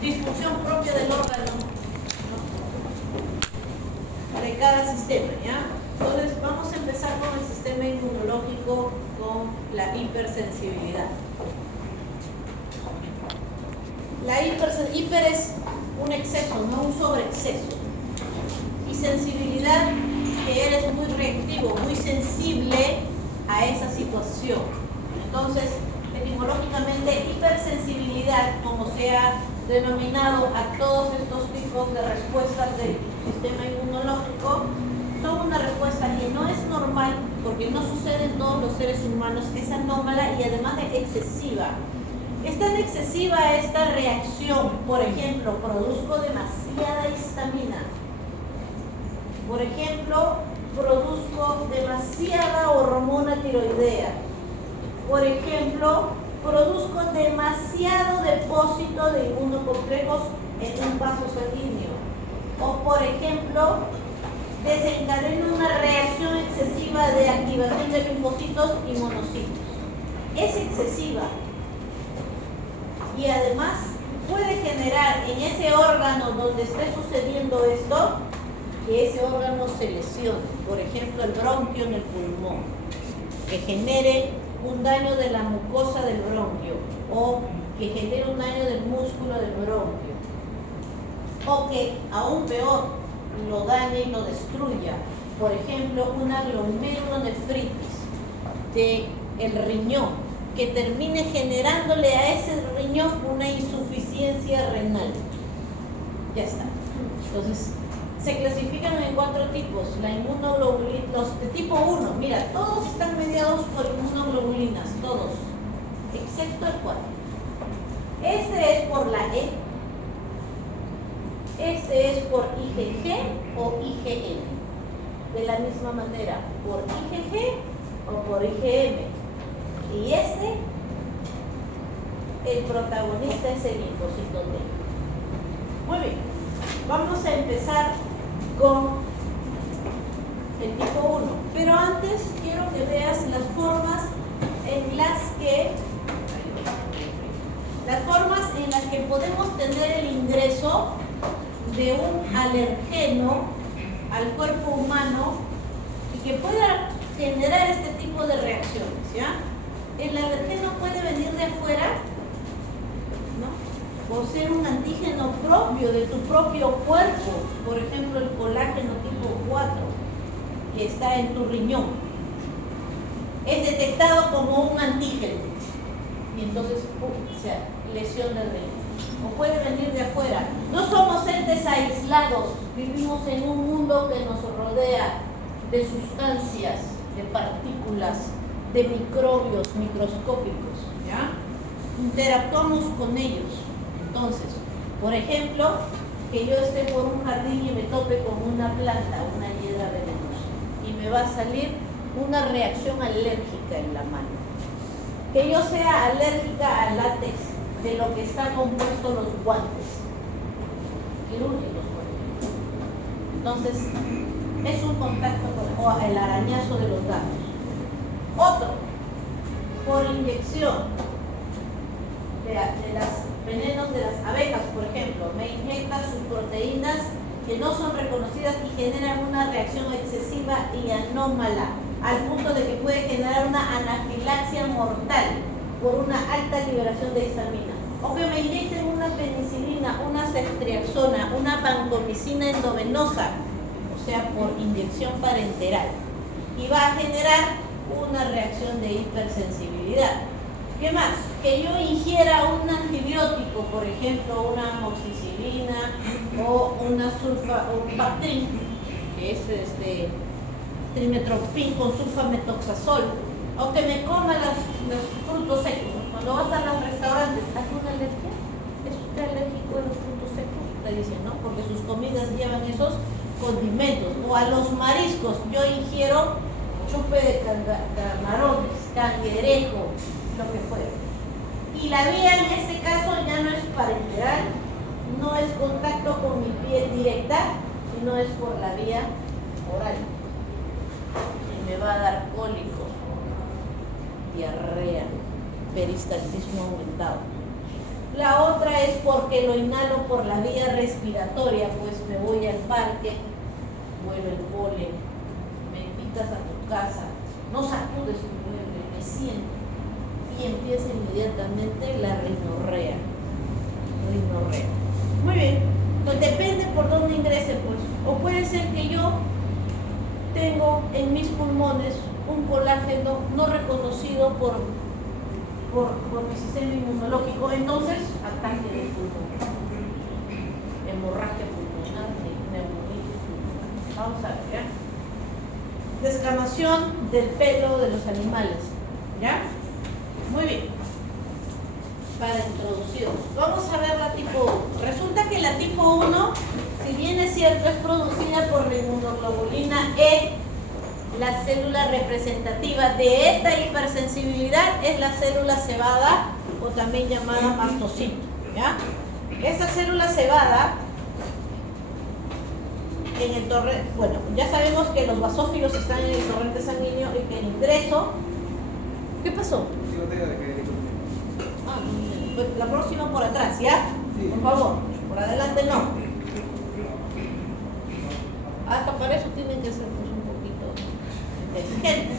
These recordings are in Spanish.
disfunción propia del órgano, ¿no?, de cada sistema, ¿ya? Entonces vamos a empezar con el sistema inmunológico, con la hipersensibilidad. La hiper es un exceso, no un sobreexceso. Y sensibilidad, que eres muy reactivo, muy sensible a esa situación. Entonces, etimológicamente, hipersensibilidad, como se ha denominado a todos estos tipos de respuestas del sistema inmunológico, son una respuesta que no es normal, porque no sucede en todos los seres humanos, es anómala y además de excesiva. Es tan excesiva esta reacción, por ejemplo, produzco demasiada histamina. Por ejemplo, produzco demasiada hormona tiroidea. Por ejemplo, produzco demasiado depósito de inmunocomplejos en un vaso sanguíneo. O por ejemplo, desencadeno una reacción excesiva de activación de linfocitos y monocitos. Es excesiva. Y además puede generar en ese órgano donde esté sucediendo esto, que ese órgano se lesione. Por ejemplo, el bronquio en el pulmón, que genere un daño de la mucosa del bronquio, o que genere un daño del músculo del bronquio, o que, aún peor, lo dañe y lo destruya. Por ejemplo, una glomerulonefritis del riñón, que termine generándole a ese riñón una insuficiencia renal. Ya está. Entonces, se clasifican en 4 tipos. La inmunoglobulina, los de tipo 1, mira, todos están mediados por inmunoglobulinas, todos, excepto el 4. Este es por la E, este es por IgG o IgM. De la misma manera, por IgG o por IgM. Y este, el protagonista es el linfocito T. Muy bien, vamos a empezar con el tipo 1. Pero antes quiero que veas las formas en las que podemos tener el ingreso de un alergeno al cuerpo humano y que pueda generar este tipo de reacciones, ¿ya? El alergeno puede venir de afuera, ¿no?, o ser un antígeno propio de tu propio cuerpo. Por ejemplo, el colágeno tipo 4, que está en tu riñón, es detectado como un antígeno y entonces lesión del riñón. O puede venir de afuera. No somos entes aislados, vivimos en un mundo que nos rodea de sustancias, de partículas, de microbios microscópicos, ¿ya? Interactuamos con ellos. Entonces, por ejemplo, que yo esté por un jardín y me tope con una planta, una hiedra venenosa, y me va a salir una reacción alérgica en la mano. Que yo sea alérgica al látex de lo que está compuesto los guantes quirúrgicos, por ejemplo. Entonces, es un contacto o el arañazo de los gatos. Otro, por inyección de los venenos de las abejas, por ejemplo, me inyectan sus proteínas que no son reconocidas y generan una reacción excesiva y anómala, al punto de que puede generar una anafilaxia mortal por una alta liberación de histamina. O que me inyecten una penicilina, una ceftriaxona, una vancomicina endovenosa, o sea, por inyección parenteral, y va a generar una reacción de hipersensibilidad. ¿Qué más? Que yo ingiera un antibiótico, por ejemplo, una amoxicilina o una sulfapatrin, que es trimetoprim con sulfametoxazol, o que me coma los frutos secos. Cuando vas a los restaurantes, ¿hay una alergia? ¿Es usted alérgico a los frutos secos? Te dicen, ¿no? Porque sus comidas llevan esos condimentos. O a los mariscos, yo ingiero chupe de camarones, cangrejo, lo que fuera. Y la vía en este caso ya no es parenteral, no es contacto con mi piel directa, sino es por la vía oral. Y me va a dar cólicos, diarrea, peristaltismo aumentado. La otra es porque lo inhalo por la vía respiratoria, pues me voy al parque, vuelo el polen, me invitas a tu casa, no sacudes tu mueble, me siento y empieza inmediatamente la rinorrea. Muy bien, pues depende por dónde ingrese, pues. O puede ser que yo tengo en mis pulmones un colágeno no reconocido por mi sistema inmunológico, entonces ataque de pulmón, hemorragia pulmonar, neumonitis pulmonar. Vamos a ver, ¿ya? Descamación del pelo de los animales, ¿ya? Muy bien. Para introducirnos. Vamos a ver la tipo 1. Resulta que la tipo 1, si bien es cierto, es producida por la inmunoglobulina E, la célula representativa de esta hipersensibilidad es la célula cebada o también llamada mastocito, ¿ya? Esta célula cebada en el torrente, bueno, ya sabemos que los basófilos están en el torrente sanguíneo y que el ingreso, ¿qué pasó? Pues la próxima por atrás, ¿ya? Sí. Por favor, por adelante no. Hasta para eso tienen que ser pues, un poquito inteligentes.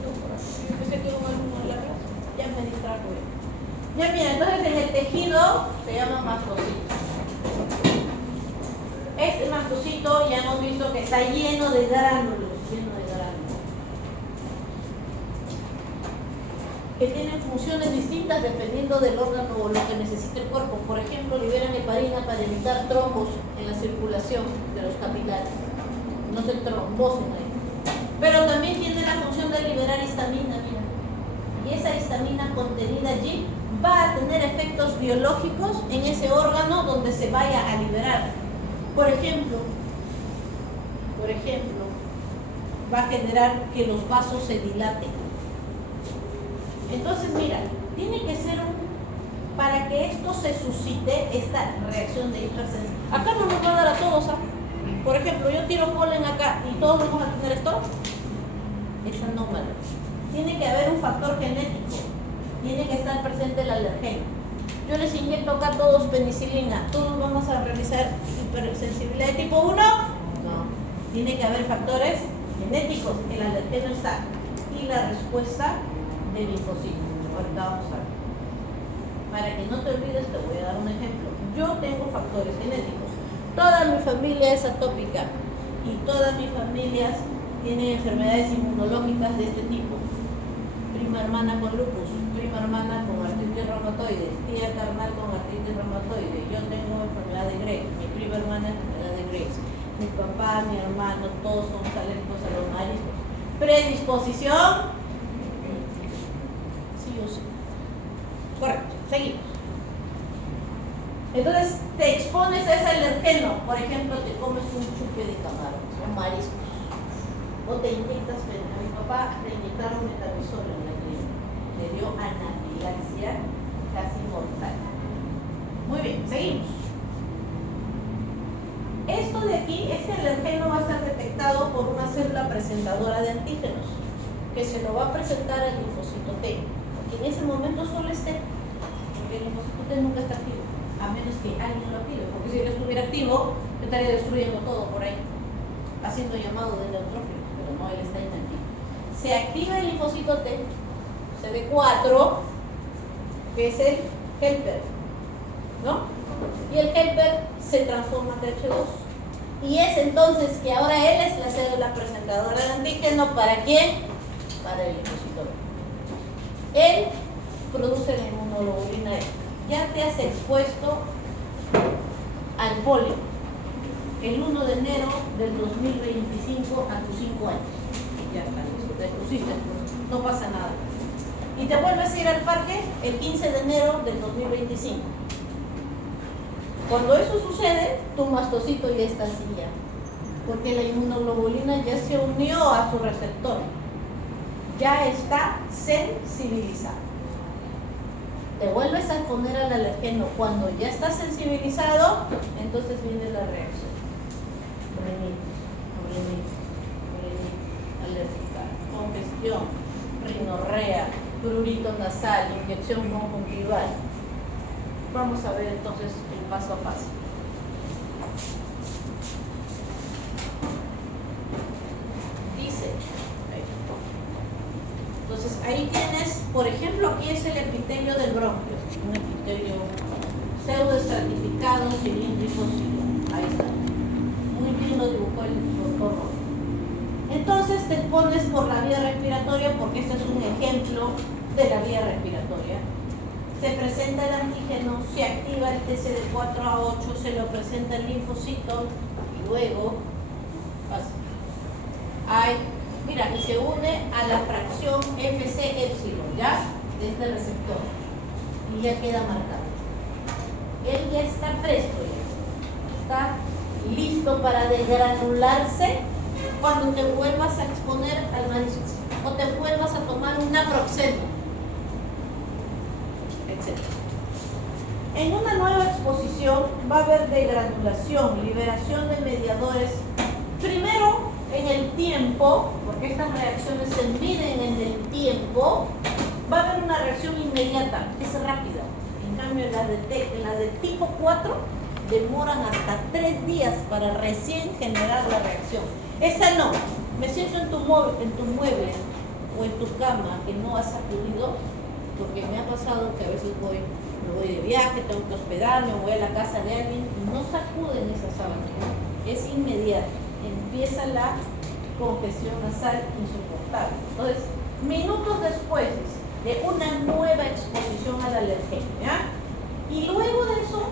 Yo pensé que iba a uno de la clase. Ya me distrajo. Ya mira, entonces en el tejido se llama mastocito. Este mastocito ya hemos visto que está lleno de gránulos, que tienen funciones distintas dependiendo del órgano o lo que necesite el cuerpo. Por ejemplo, liberan heparina para evitar trombos en la circulación de los capilares. No se trombosen ahí. Pero también tiene la función de liberar histamina, mira. Y esa histamina contenida allí va a tener efectos biológicos en ese órgano donde se vaya a liberar. Por ejemplo, va a generar que los vasos se dilaten. Entonces, mira, tiene que ser para que esto se suscite, esta reacción de hipersensibilidad. Acá no nos va a dar a todos, ¿ah? Por ejemplo, yo tiro polen acá y todos vamos a tener esto. Es anómalo. Tiene que haber un factor genético. Tiene que estar presente el alergeno. Yo les inyecto acá a todos penicilina. ¿Todos vamos a realizar hipersensibilidad de tipo 1? No. Tiene que haber factores genéticos. El alergeno está. Y la respuesta de linfocitos. Ahorita vamos a ver. Para que no te olvides, te voy a dar un ejemplo. Yo tengo factores genéticos. Toda mi familia es atópica y todas mis familias tienen enfermedades inmunológicas de este tipo. Prima hermana con lupus, prima hermana con artritis reumatoide, tía carnal con artritis reumatoide. Yo tengo enfermedad de Graves, mi prima hermana enfermedad de Graves. Mi papá, mi hermano, todos son alérgicos a los mariscos. Predisposición. Correcto, seguimos. Entonces te expones a ese alergeno. Por ejemplo, te comes un chupe de camarón, un marisco, o te inyectas. A mi papá le inyectaron metamizol en la clínica, le dio anafilaxia casi mortal. Muy bien, seguimos. Esto de aquí, este alergeno va a ser detectado por una célula presentadora de antígenos que se lo va a presentar al linfocito T. En ese momento solo esté, porque el linfocito T nunca está activo, a menos que alguien lo active, porque si él estuviera activo, estaría destruyendo todo por ahí, haciendo llamado de neutrófilos, pero no, él está inactivo. Se activa el linfocito T, CD4, que es el helper, ¿no? Y el helper se transforma en TH2. Y es entonces que ahora él es la célula presentadora de antígeno, ¿para quién? Para el linfocito B. Él produce la inmunoglobulina E. Ya te has expuesto al polio el 1 de enero del 2025 a tus 5 años. Ya está listo, te expusiste, no pasa nada. Y te vuelves a ir al parque el 15 de enero del 2025. Cuando eso sucede, tu mastocito ya está así ya, porque la inmunoglobulina ya se unió a su receptor. Ya está sensibilizado. Te vuelves a exponer al alergeno. Cuando ya está sensibilizado, entonces viene la reacción. Rinitis alérgica, congestión, rinorrea, prurito nasal, inyección conjuntival. Vamos a ver entonces el paso a paso. Dice, entonces ahí tienes, por ejemplo, aquí es el epitelio del bronquio, un epitelio pseudoestratificado, cilíndrico, ahí está. Muy bien lo dibujó el doctor Roy. Entonces te pones por la vía respiratoria, porque este es un ejemplo de la vía respiratoria. Se presenta el antígeno, se activa el TC de 4 a 8, se lo presenta el linfocito y luego pasa. Mira, y se une a la fracción Fc épsilon, ¿ya? De este receptor. Y ya queda marcado. Él ya está fresco, ya. Está listo para desgranularse cuando te vuelvas a exponer al marisco o te vuelvas a tomar un naproxeno, etc. En una nueva exposición va a haber degranulación, liberación de mediadores, primero en el tiempo, porque estas reacciones se miden en el tiempo. Va a haber una reacción inmediata, es rápida. En cambio, en las de tipo 4 demoran hasta 3 días para recién generar la reacción. Esta no, me siento en tu mueble o en tu cama que no has sacudido, porque me ha pasado que a veces me voy de viaje, tengo que hospedarme, voy a la casa de alguien y no sacuden esa sábana, ¿no? Es inmediato, empieza la congestión nasal insoportable. Entonces, minutos después de una nueva exposición al alergeno, ¿ya? Y luego de eso,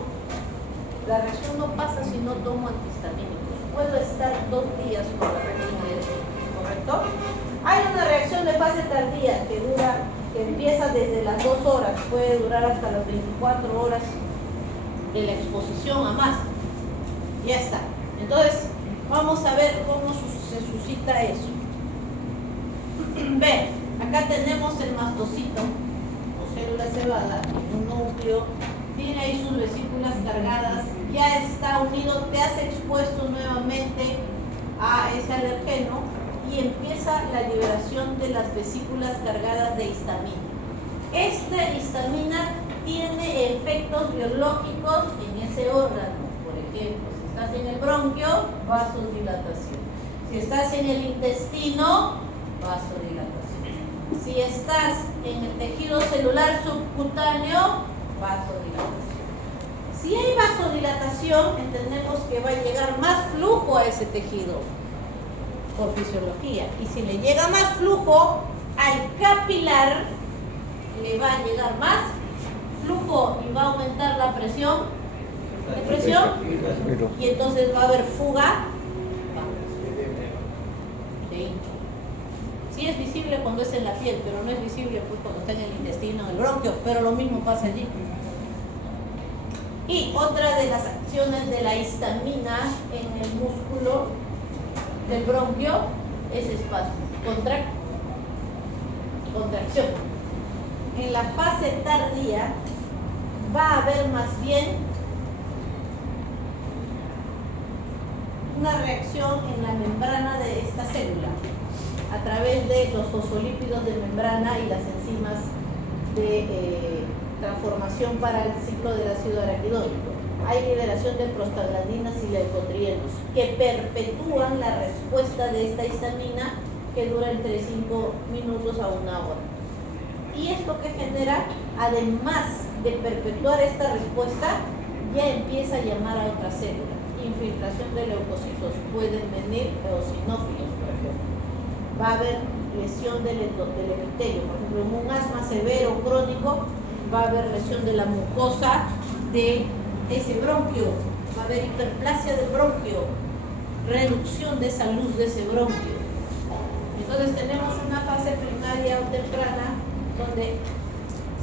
la reacción no pasa si no tomo antihistamínicos. Puedo estar 2 días con la reacción alérgica, ¿correcto? Hay una reacción de fase tardía que empieza desde las 2 horas, puede durar hasta las 24 horas de la exposición a más. Ya está. Entonces, vamos a ver cómo se suscita eso. Ven, acá tenemos el mastocito o célula cebada, un núcleo, tiene ahí sus vesículas cargadas, ya está unido, te has expuesto nuevamente a ese alergeno y empieza la liberación de las vesículas cargadas de histamina. Esta histamina tiene efectos biológicos en ese órgano. Por ejemplo, si estás en el bronquio, vasodilatación. Si estás en el intestino, vasodilatación. Si estás en el tejido celular subcutáneo, vasodilatación. Si hay vasodilatación, entendemos que va a llegar más flujo a ese tejido por fisiología. Y si le llega más flujo al capilar, le va a llegar más flujo y va a aumentar la presión. ¿De presión? Y entonces va a haber fuga de hincho. Sí es visible cuando es en la piel, pero no es visible pues, cuando está en el intestino, en el bronquio, pero lo mismo pasa allí. Y otra de las acciones de la histamina en el músculo del bronquio es espasmo, contracción. En la fase tardía va a haber más bien una reacción en la membrana de esta célula a través de los fosfolípidos de membrana y las enzimas de transformación para el ciclo del ácido araquidónico. Hay liberación de prostaglandinas y leucotrienos que perpetúan la respuesta de esta histamina que dura entre 5 minutos a 1 hora. Y esto que genera, además de perpetuar esta respuesta, ya empieza a llamar a otra célula. Infiltración de leucocitos, pueden venir eosinófilos, por ejemplo. Va a haber lesión del epitelio, por ejemplo, en un asma severo crónico, va a haber lesión de la mucosa de ese bronquio, va a haber hiperplasia del bronquio, reducción de esa luz de ese bronquio. Entonces tenemos una fase primaria o temprana donde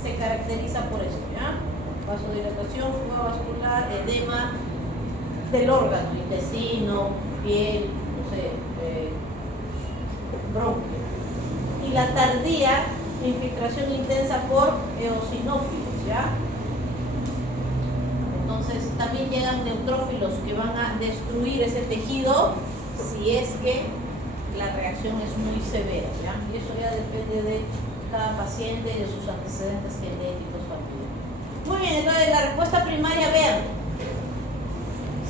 se caracteriza por eso, ¿ya? Vasodilatación, fuga vascular, edema del órgano, intestino, piel, no sé, bronquio. Y la tardía, infiltración intensa por eosinófilos, ¿ya? Entonces también llegan neutrófilos que van a destruir ese tejido si es que la reacción es muy severa, ¿ya? Y eso ya depende de cada paciente y de sus antecedentes genéticos familiares. Muy bien, entonces la respuesta primaria, vean,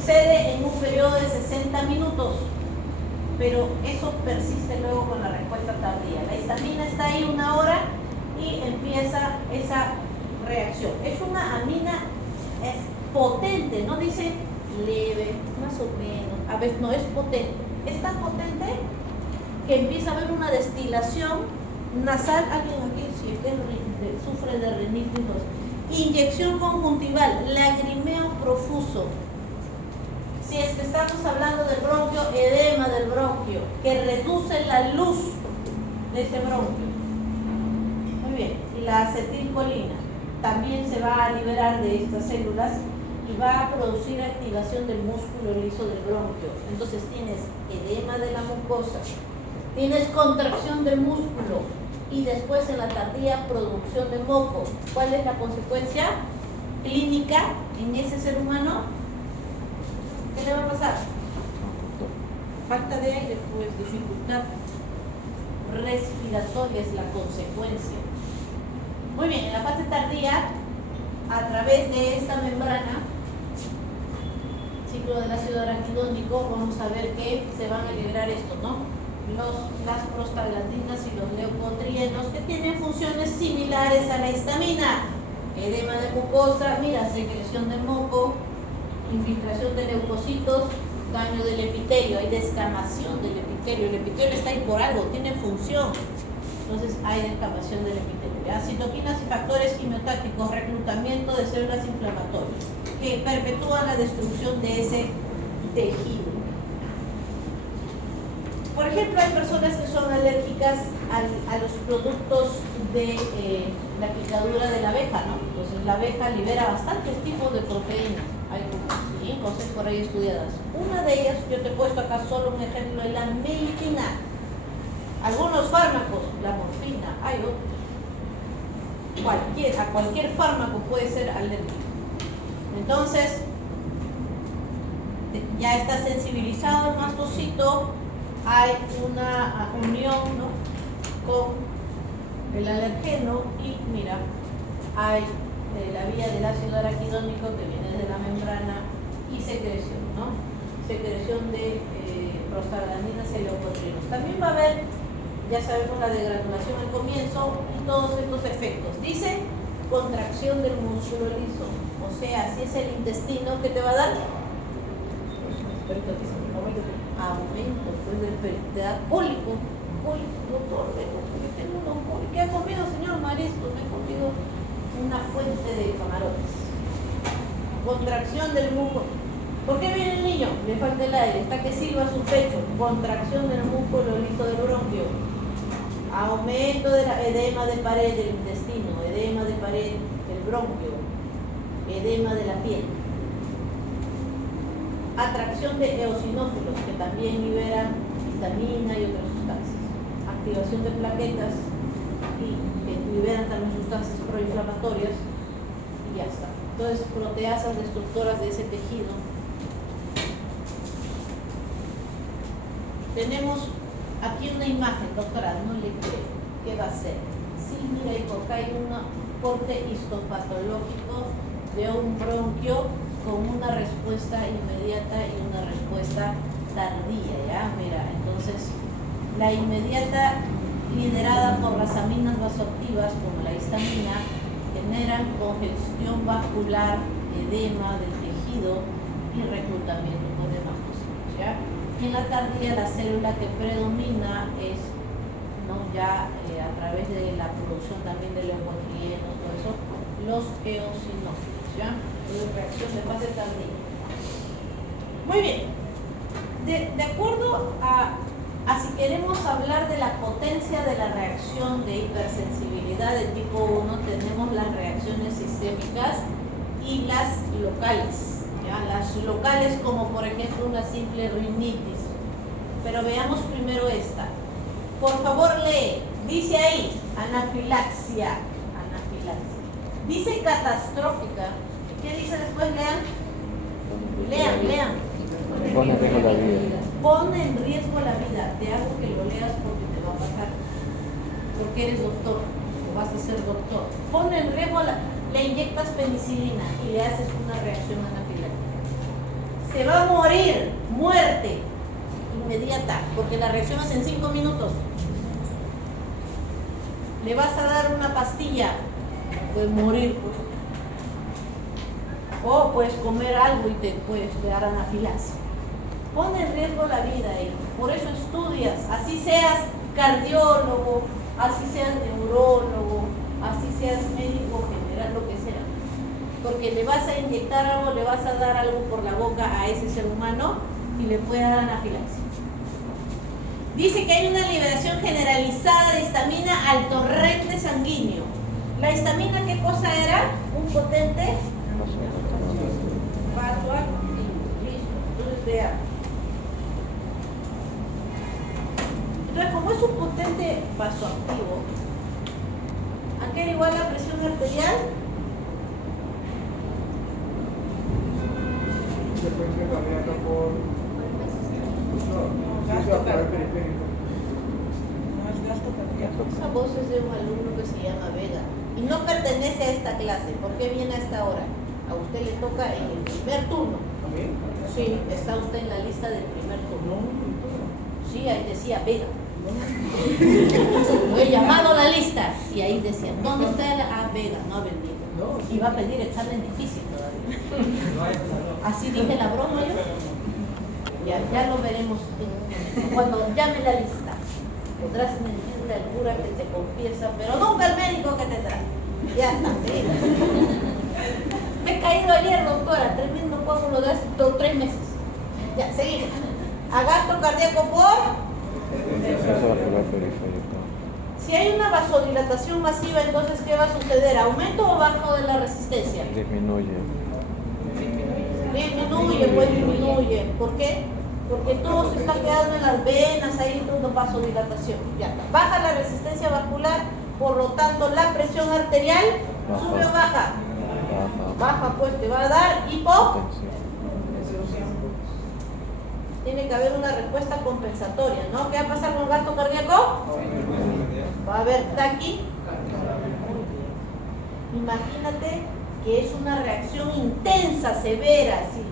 cede en un periodo de 60 minutos, pero eso persiste luego con la respuesta tardía. La histamina está ahí 1 hora y empieza esa reacción. Es una amina, es potente, no dice leve, más o menos, a veces no, es potente. Es tan potente que empieza a haber una destilación nasal. Alguien aquí si es que sufre de rinitis, inyección conjuntival, lagrimeo profuso. Si es que estamos hablando del bronquio, edema del bronquio, que reduce la luz de ese bronquio. Muy bien, y la acetilcolina también se va a liberar de estas células y va a producir activación del músculo liso del bronquio. Entonces tienes edema de la mucosa, tienes contracción del músculo y después en la tardía producción de moco. ¿Cuál es la consecuencia clínica en ese ser humano? ¿Qué le va a pasar? Falta de aire, pues dificultad respiratoria es la consecuencia. Muy bien, en la fase tardía, a través de esta membrana, ciclo del ácido araquidónico, vamos a ver que se van a liberar esto, ¿no? Las prostaglandinas y los leucotrienos, que tienen funciones similares a la histamina. Edema de mucosa, mira, secreción de moco, infiltración de leucocitos, daño del epitelio, hay descamación del epitelio. El epitelio está ahí por algo, tiene función. Entonces hay descamación del epitelio. ¿Ya? Citoquinas y factores quimiotácticos, reclutamiento de células inflamatorias que perpetúan la destrucción de ese tejido. Por ejemplo, hay personas que son alérgicas a los productos de la picadura de la abeja, ¿no? Entonces la abeja libera bastantes tipos de proteínas. Hay como 5 o 6 por ahí estudiadas. Una de ellas, yo te he puesto acá solo un ejemplo, es la melitina. Algunos fármacos, la morfina, hay otros. A cualquier fármaco puede ser alérgico. Entonces, ya está sensibilizado el mastocito, hay una unión, ¿no?, con el alergeno y mira, hay la vía del ácido araquidónico que viene de la membrana y secreción, ¿no? Secreción de prostaglandinas y leucotrienos. También va a haber, ya sabemos, la degranulación al comienzo y todos estos efectos. Dice contracción del músculo liso, o sea, si es el intestino, ¿qué te va a dar? Aumento, pues te da cólico, doctor, porque tengo unos cólicos. ¿Qué ha comido, señor marisco? Me he comido una fuente de camarones. Contracción del músculo. ¿Por qué viene el niño? Le falta el aire, está que silba su pecho. Contracción del músculo liso del bronquio. Aumento del edema de pared del intestino, edema de pared del bronquio, edema de la piel. Atracción de eosinófilos, que también liberan vitamina y otras sustancias. Activación de plaquetas y que liberan también sustancias proinflamatorias y ya está. Entonces, proteasas destructoras de ese tejido. Tenemos aquí una imagen, doctora, no le creo. ¿Qué va a ser? Sí, mira, y acá hay un corte histopatológico de un bronquio con una respuesta inmediata y una respuesta tardía, ¿ya? Mira, entonces, la inmediata, liderada por las aminas vasoactivas, como la histamina, generan congestión vascular, edema del tejido y reclutamiento de macrocitos, ¿ya? En la tardía, la célula que predomina es, ¿no?, ya a través de la producción también de leucotrienos, todo eso, los eosinófilos, ¿ya? Reacción de fase tardía. Muy bien. De acuerdo a si queremos hablar de la potencia de la reacción de hipersensibilidad de tipo 1, tenemos las reacciones sistémicas y las locales, ¿ya? Las locales, como por ejemplo una simple rinitis. Pero veamos primero esta. Por favor, lee. Dice ahí, anafilaxia. Dice catastrófica. ¿Qué dice después? Lean. Pone en riesgo la vida. Pone en riesgo la vida. Te hago que lo leas porque te va a pasar. Porque eres doctor o vas a ser doctor. Pone en riesgo le inyectas penicilina y le haces una reacción anafiláctica. Se va a morir, muerte inmediata, porque la reacción es en 5 minutos. Le vas a dar una pastilla, puede morir. O puedes comer algo y te puedes quedar anafilaxia. Pone en riesgo la vida ahí. Por eso estudias, así seas cardiólogo, así seas neurólogo, así seas médico general, lo que sea. Porque le vas a inyectar algo, le vas a dar algo por la boca a ese ser humano y le puede dar anafilaxia. Dice que hay una liberación generalizada de histamina al torrente sanguíneo. ¿La histamina qué cosa era? Un potente vasoactivo. Listo. Entonces vea. Entonces, como es un potente vasoactivo, ¿a qué era igual la presión arterial? Frecuencia cardíaca por gasto periférico. No es gasto cardíaco. Esa voz es de un alumno que se llama Vega y no pertenece a esta clase. ¿Por qué viene a esta hora? A usted le toca en el primer turno. ¿A mí? Sí, está usted en la lista del primer turno. No. Sí, ahí decía Vega. Lo he llamado a la lista y ahí decía, ¿dónde está la Vega? No ha venido. Y va a pedir examen difícil todavía. Así dije la broma yo. Ya lo veremos cuando llame la lista. Podrás mentirle al cura que te confiesa, pero nunca al médico que te trae. Ya está, sí. Me he caído ayer, doctora, tremendo coágulo de hace 3 meses. Ya, seguimos. A gasto cardíaco por... Exceso vascular periférico. Si hay una vasodilatación masiva, entonces ¿qué va a suceder? ¿Aumento o bajo de la resistencia? Disminuye. Disminuye, pues disminuye. ¿Por qué? Porque todo se está quedando en las venas, ahí todo vasodilatación. Ya está. Baja la resistencia vascular, por lo tanto la presión arterial sube o baja. Baja, pues te va a dar Tensión. Tiene que haber una respuesta compensatoria, ¿no? ¿Qué va a pasar con el gasto cardíaco? Va a haber taqui. Imagínate que es una reacción intensa, severa, sí,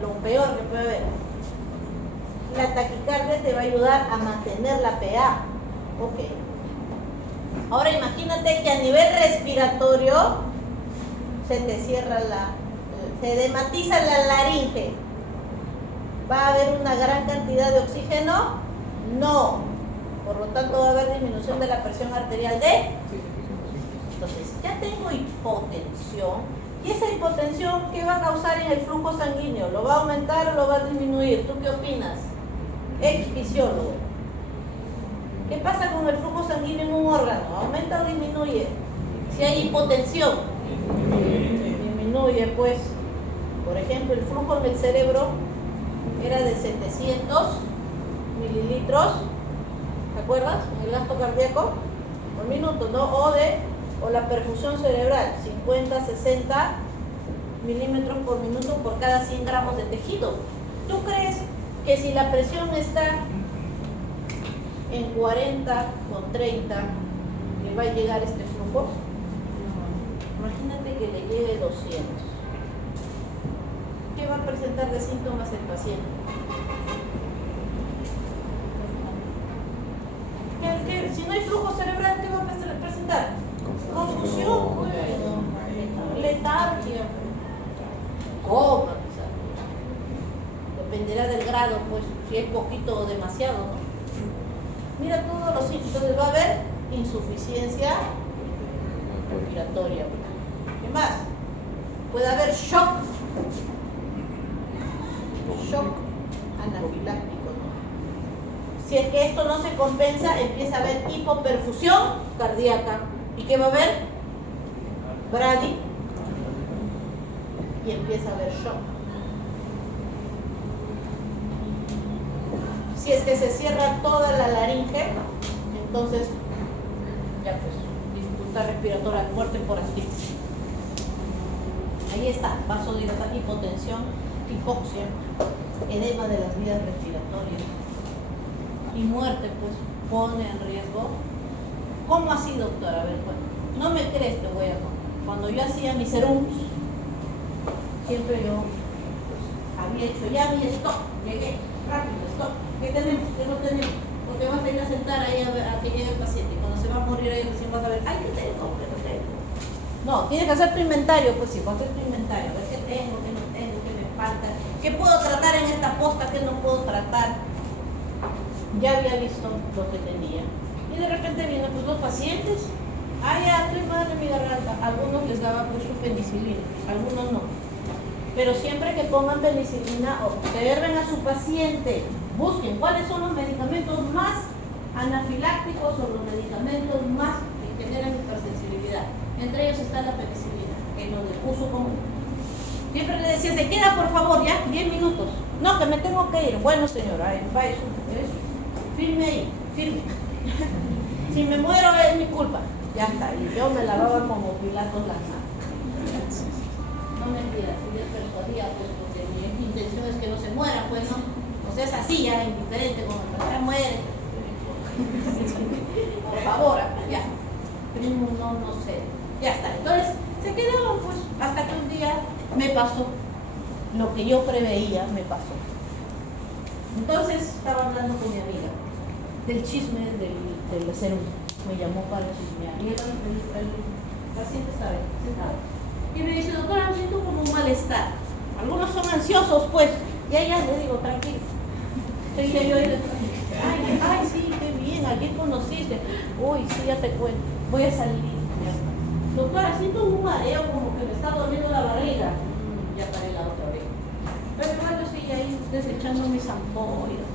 lo peor que puede haber. La taquicardia te va a ayudar a mantener la PA. Ok. Ahora imagínate que a nivel respiratorio se te cierra se edematiza la laringe. ¿Va a haber una gran cantidad de oxígeno? No. Por lo tanto va a haber disminución de la presión arterial de... Entonces ya tengo hipotensión. ¿Y esa hipotensión qué va a causar en el flujo sanguíneo? ¿Lo va a aumentar o lo va a disminuir? ¿Tú qué opinas? Ex-fisiólogo. ¿Qué pasa con el flujo sanguíneo en un órgano? ¿Aumenta o disminuye? Si hay hipotensión, disminuye, pues. Por ejemplo, el flujo en el cerebro era de 700 mililitros, ¿te acuerdas? En el gasto cardíaco por minuto, ¿no? O la perfusión cerebral, 50, 60 milímetros por minuto por cada 100 gramos de tejido. ¿Tú crees que si la presión está en 40 con 30, le va a llegar este flujo? Imagínate que le llegue 200. ¿Qué va a presentar de síntomas el paciente? Si no hay flujo cerebral, ¿qué va a presentar? Confusión, letargia, coma, quizás. Dependerá del grado, pues, si es poquito o demasiado, ¿no? Mira todos los síntomas, va a haber insuficiencia respiratoria. ¿Qué más? Puede haber shock anafiláctico, ¿no? Si es que esto no se compensa, empieza a haber hipoperfusión cardíaca. ¿Y qué va a haber? Brady. Y empieza a haber shock. Si es que se cierra toda la laringe, entonces ya pues dificultad respiratoria, muerte por asfixia. Ahí está, vasodilatación, hipotensión, hipoxia, edema de las vías respiratorias y muerte, pues pone en riesgo. ¿Cómo así, doctora? A ver, bueno, no me crees, te voy a contar. cuando yo hacía mis serums, siempre yo había hecho ya mi stop, llegué, rápido, stop, ¿qué tenemos? ¿Qué no tenemos? Porque vas a ir a sentar ahí a que llegue el paciente, y cuando se va a morir ahí recién vas a ver, ay, ¿qué tengo? ¿Qué no tengo? No, tienes que hacer tu inventario, pues sí, hacer tu inventario, a ver qué tengo, qué no tengo, qué me falta, qué puedo tratar en esta posta, qué no puedo tratar. Ya había visto lo que tenía. Y de repente vienen pues los pacientes, ay, ya estoy mal de mi garganta. Algunos les daba pues su penicilina, algunos no. Pero siempre que pongan penicilina, observen a su paciente, busquen cuáles son los medicamentos más anafilácticos o los medicamentos más que generan hipersensibilidad. Entre ellos está la penicilina, que es lo de uso común. Siempre le decía, se queda por favor, ya, 10 minutos. No, que me tengo que ir. Bueno, señora, va eso. Firme ahí, firme. Si me muero es mi culpa. Ya está, y yo me lavaba como Pilatos las manos. No mentiras, si Dios persuadía, pues porque mi intención es que no se muera, pues no. O sea, es así, ya, indiferente, como ya muere. Por favor, ya. Primo, no sé. Ya está. Entonces, se quedaban, pues, hasta que un día me pasó. Lo que yo preveía me pasó. Entonces, estaba hablando con mi amiga del chisme del serum. Me llamó para chismear. Y el paciente estaba sentado. Y me dice, doctora, me siento como un malestar. Algunos son ansiosos, pues. Y a ella le digo, tranquilo. Seguía yo y ay, sí, qué bien, ¿a quién conociste? Uy, sí, ya te cuento. Voy a salir. Doctora, siento un mareo, como que me está doliendo la barriga. Ya paré la otra vez. Pero igual yo seguía ahí desechando mis ampollas.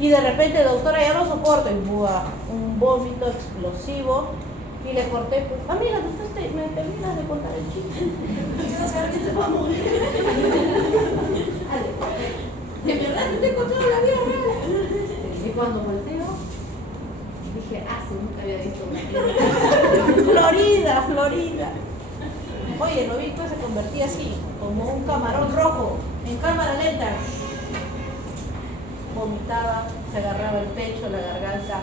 Y de repente, doctora, ya no soporto. Y un vómito explosivo. Y le corté, pues, amiga, usted me terminas de contar el chiste. Quiero saber que se va a morir. De verdad, yo te he contado la vida real. Y cuando volteo, dije, sí, nunca había visto una vida. Florida. Oye, lo vi que se convertía así, como un camarón rojo, en cámara lenta. Vomitaba, se agarraba el pecho, la garganta,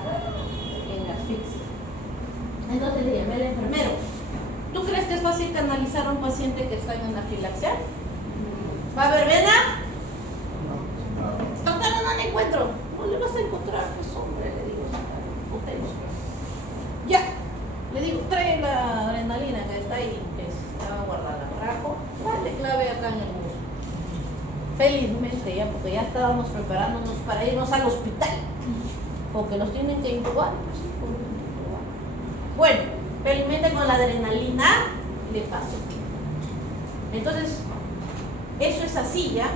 en asfixia. Entonces le llamé al enfermero. ¿Tú crees que es fácil canalizar a un paciente que está en anafilaxia? ¿Va a haber vena? Doctora, no le encuentro. No le vas a encontrar, pues hombre, le digo. No tengo. Ya. Le digo, trae la adrenalina que está ahí, que estaba guardada. Rajo, dale clave acá en el muslo. Felizmente ya, porque ya estábamos preparándonos para irnos al hospital. Porque los tienen que intubar. Bueno, felizmente con la adrenalina le pasó. Entonces, eso es así, ¿ya?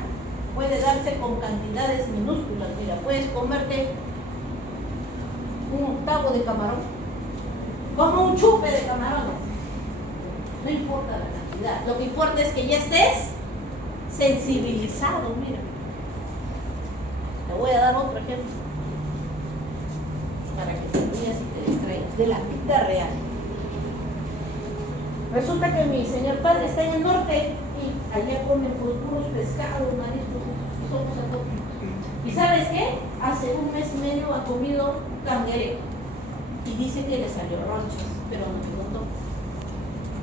Puede darse con cantidades minúsculas. Mira, puedes comerte un octavo de camarón, como un chupe de camarón. No importa la cantidad, lo que importa es que ya estés sensibilizado. Mira, te voy a dar otro ejemplo para que te veas y te distraigas de la vida real. Resulta que mi señor padre está en el norte y allá comen puros pescados, mariscos, somos autóctonos. ¿Y sabes qué? Hace un mes y medio ha comido cangrejo y dice que le salió ronchas, pero no me contó.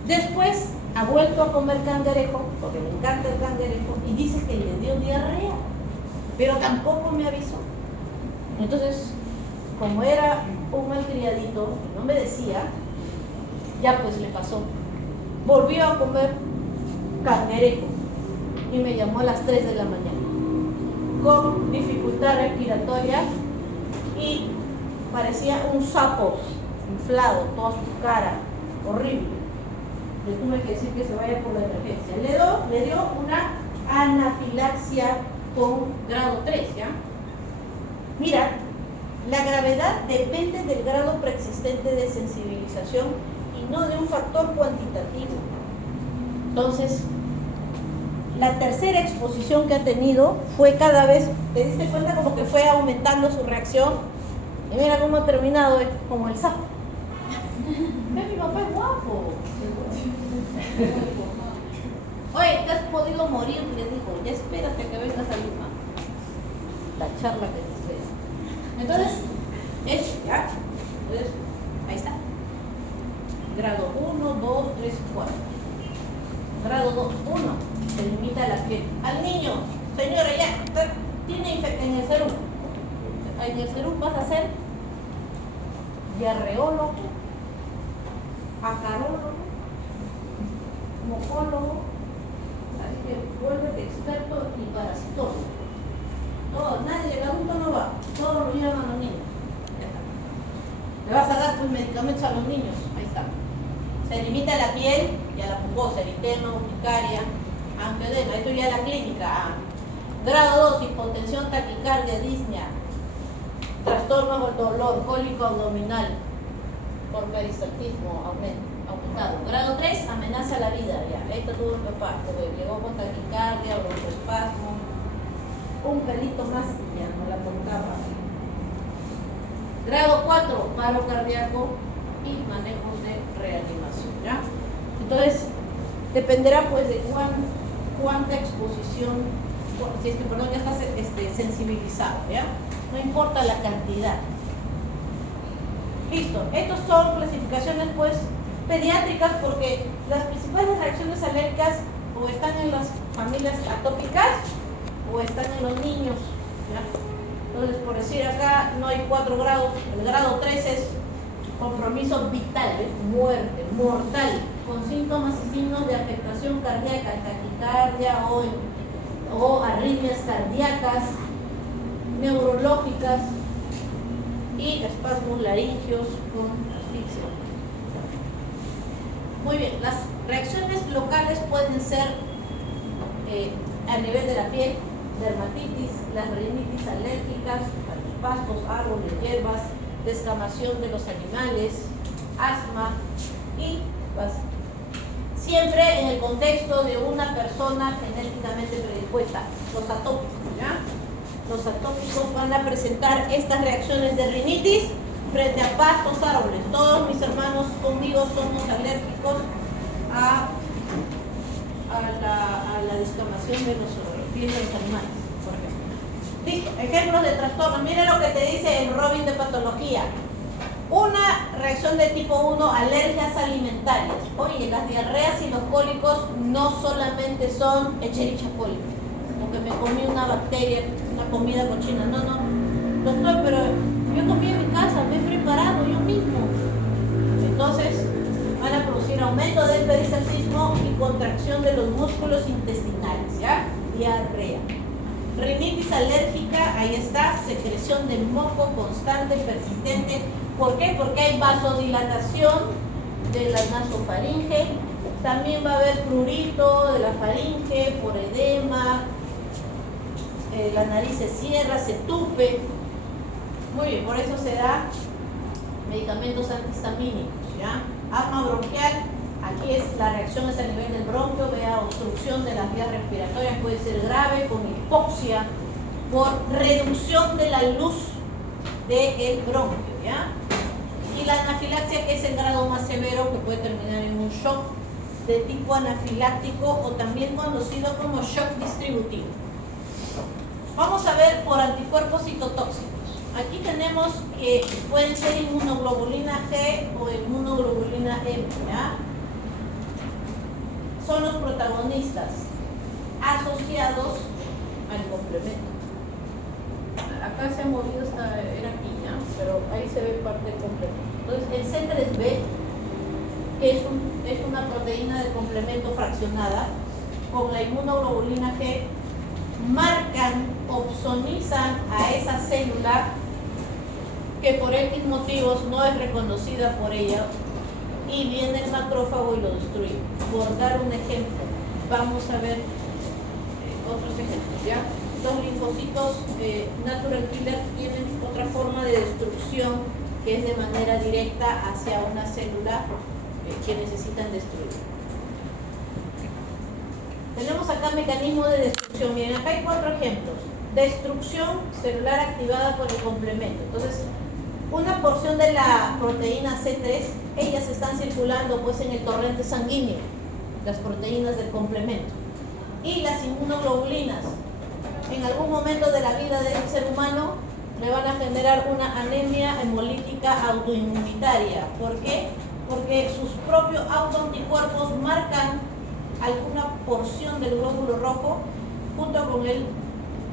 Después ha vuelto a comer cangrejo, porque le encanta el cangrejo, y dice que le dio diarrea, pero tampoco me avisó. Entonces, como era un malcriadito, no me decía, ya pues le pasó. Volvió a comer cangrejo y me llamó a las 3 de la mañana con dificultad respiratoria y parecía un sapo inflado, toda su cara, horrible. Le tuve que decir que se vaya por la emergencia. Le dio una anafilaxia con grado 3, ¿ya? Mira, la gravedad depende del grado preexistente de sensibilización y no de un factor cuantitativo. Entonces, la tercera exposición que ha tenido fue cada vez, ¿te diste cuenta? Como que fue aumentando su reacción. Y mira cómo ha terminado, como el sapo. Ve, mi papá es guapo. Oye, te has podido morir, le digo, ya espérate que vengas a Lima. La charla que te espera. Entonces, eso, ¿ya? Entonces, ahí está. Grado 1, 2, 3, 4. Grado 2, 1, se limita la piel. Al niño, señora, ya tiene en el serum. En el serum vas a ser diarreólogo, acarólogo, mocólogo, así que vuélvete experto y parasitólogo. Todo, nadie, el adulto no va, todo lo llevan a los niños. Ya está. Le vas a dar tus medicamentos a los niños, ahí está. Se limita la piel y a la mucosa, eritema, urticaria, angioedema, esto ya es la clínica. Grado 2, hipotensión, taquicardia, disnea, trastorno del dolor, cólico abdominal por peristaltismo aumentado. Grado 3, amenaza la vida, ya. Esto tuvo un papá, porque llegó con taquicardia, broncoespasmo, un pelito más y ya no la contaba. Grado 4, paro cardíaco y manejo de reanimación, ¿ya? Entonces, dependerá pues de cuánta exposición, si es que perdón, ya estás sensibilizado, ¿ya? No importa la cantidad. Listo, estos son clasificaciones pues pediátricas porque las principales reacciones alérgicas o están en las familias atópicas o están en los niños, ¿ya? Entonces, por decir acá, no hay 4 grados, el grado 3 es compromiso vital, ¿ves? Muerte, mortal, con síntomas y signos de afectación cardíaca, taquicardia o arritmias cardíacas, neurológicas y espasmos laringeos con asfixia. Muy bien, las reacciones locales pueden ser a nivel de la piel, dermatitis, las rinitis alérgicas a los pastos, árboles, hierbas, descamación de los animales, asma y pues, siempre en el contexto de una persona genéticamente predispuesta, los atópicos, ¿ya? Los atópicos van a presentar estas reacciones de rinitis frente a pastos, árboles. Todos mis hermanos conmigo somos alérgicos a la descamación de los pies de los animales, por ejemplo. Listo, ejemplos de trastornos. Miren lo que te dice el Robin de patología. Una reacción de tipo 1, alergias alimentarias. Oye, las diarreas y los cólicos no solamente son Escherichia coli, porque me comí una bacteria, una comida cochina. No, doctor, pero yo comí en mi casa, me he preparado yo mismo. Entonces, van a producir aumento del peristaltismo y contracción de los músculos intestinales, ¿ya? Diarrea. Rinitis alérgica, ahí está, secreción de moco constante, persistente. ¿Por qué? Porque hay vasodilatación de la nasofaringe, también va a haber prurito de la faringe, por edema, la nariz se cierra, se tupe. Muy bien, por eso se da medicamentos antihistamínicos, ¿ya? Asma bronquial, aquí la reacción es a nivel del bronquio, vea obstrucción de las vías respiratorias, puede ser grave con hipoxia por reducción de la luz del bronquio, ¿ya? Y la anafilaxia, que es el grado más severo, que puede terminar en un shock de tipo anafiláctico o también conocido como shock distributivo. Vamos a ver por anticuerpos citotóxicos. Aquí tenemos que pueden ser inmunoglobulina G o inmunoglobulina M, ¿ya? Son los protagonistas asociados al complemento. Acá se ha movido era aquí, ¿ya? Pero ahí se ve parte del complemento. Entonces, el C3b, que es una proteína de complemento fraccionada, con la inmunoglobulina G, marcan, opsonizan a esa célula que por X motivos no es reconocida por ella y viene el macrófago y lo destruye. Por dar un ejemplo, vamos a ver otros ejemplos, ¿ya? Los linfocitos natural killer tienen otra forma de destrucción que es de manera directa hacia una célula que necesitan destruir. Tenemos acá mecanismos de destrucción. Miren, acá hay 4 ejemplos. Destrucción celular activada por el complemento. Entonces, una porción de la proteína C3, ellas están circulando pues en el torrente sanguíneo, las proteínas del complemento. Y las inmunoglobulinas, en algún momento de la vida del ser humano, le van a generar una anemia hemolítica autoinmunitaria. ¿Por qué? porque sus propios autoanticuerpos marcan alguna porción del glóbulo rojo junto con el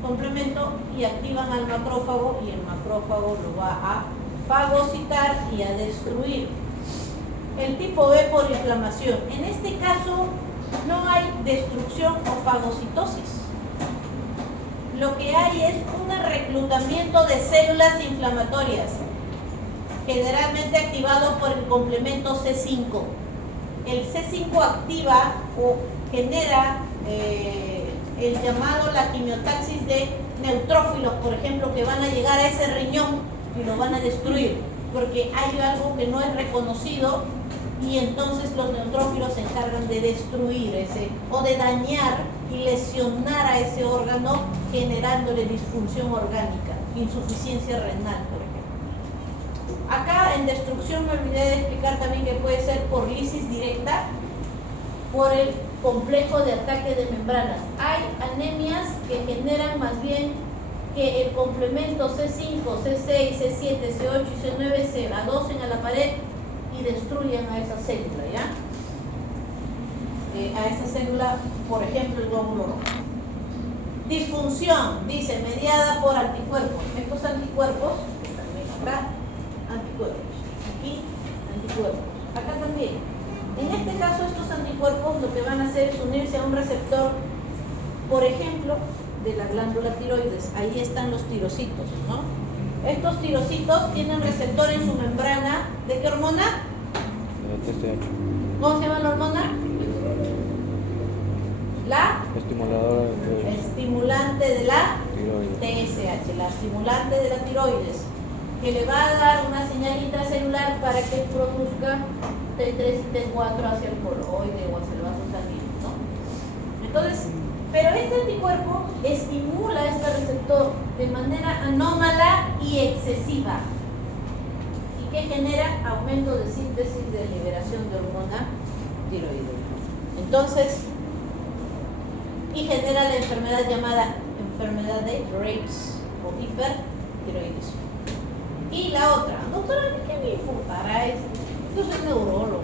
complemento y activan al macrófago, y el macrófago lo va a fagocitar y a destruir. El tipo B por inflamación. En este caso no hay destrucción o fagocitosis. Lo que hay es un reclutamiento de células inflamatorias, generalmente activado por el complemento C5. El C5 activa o genera el llamado la quimiotaxis de neutrófilos, por ejemplo, que van a llegar a ese riñón y lo van a destruir, porque hay algo que no es reconocido, y entonces los neutrófilos se encargan de destruir ese, o de dañar y lesionar a ese órgano, generándole disfunción orgánica, insuficiencia renal, por ejemplo. Acá en destrucción me olvidé de explicar también que puede ser por lisis directa, por el complejo de ataque de membranas. Hay anemias que generan más bien que el complemento C5, C6, C7, C8 y C9 se adocen a la pared y destruyan a esa célula, ¿ya? A esa célula, por ejemplo, el glóbulo rojo. Disfunción, dice, mediada por anticuerpos. Estos anticuerpos, acá, anticuerpos, aquí, anticuerpos, acá también. En este caso, estos anticuerpos lo que van a hacer es unirse a un receptor, por ejemplo, de la glándula tiroides. Ahí están los tirocitos, ¿no? Estos tirocitos tienen receptor en su membrana. ¿De qué hormona? TSH. ¿Cómo se llama la hormona? La Estimuladora de tiroides. estimulante de la Tiroides. TSH, la estimulante de la tiroides, que le va a dar una señal intracelular para que produzca T3 y T4 hacia el coloide o hacia el vaso sanguíneo, ¿no? Entonces, pero este anticuerpo estimula este receptor de manera anómala y excesiva, y que genera aumento de síntesis de liberación de hormona tiroidea. Entonces, y genera la enfermedad llamada enfermedad de Graves o hipertiroidismo. Y la otra, doctora, ¿qué me importará eso? Yo soy neurólogo,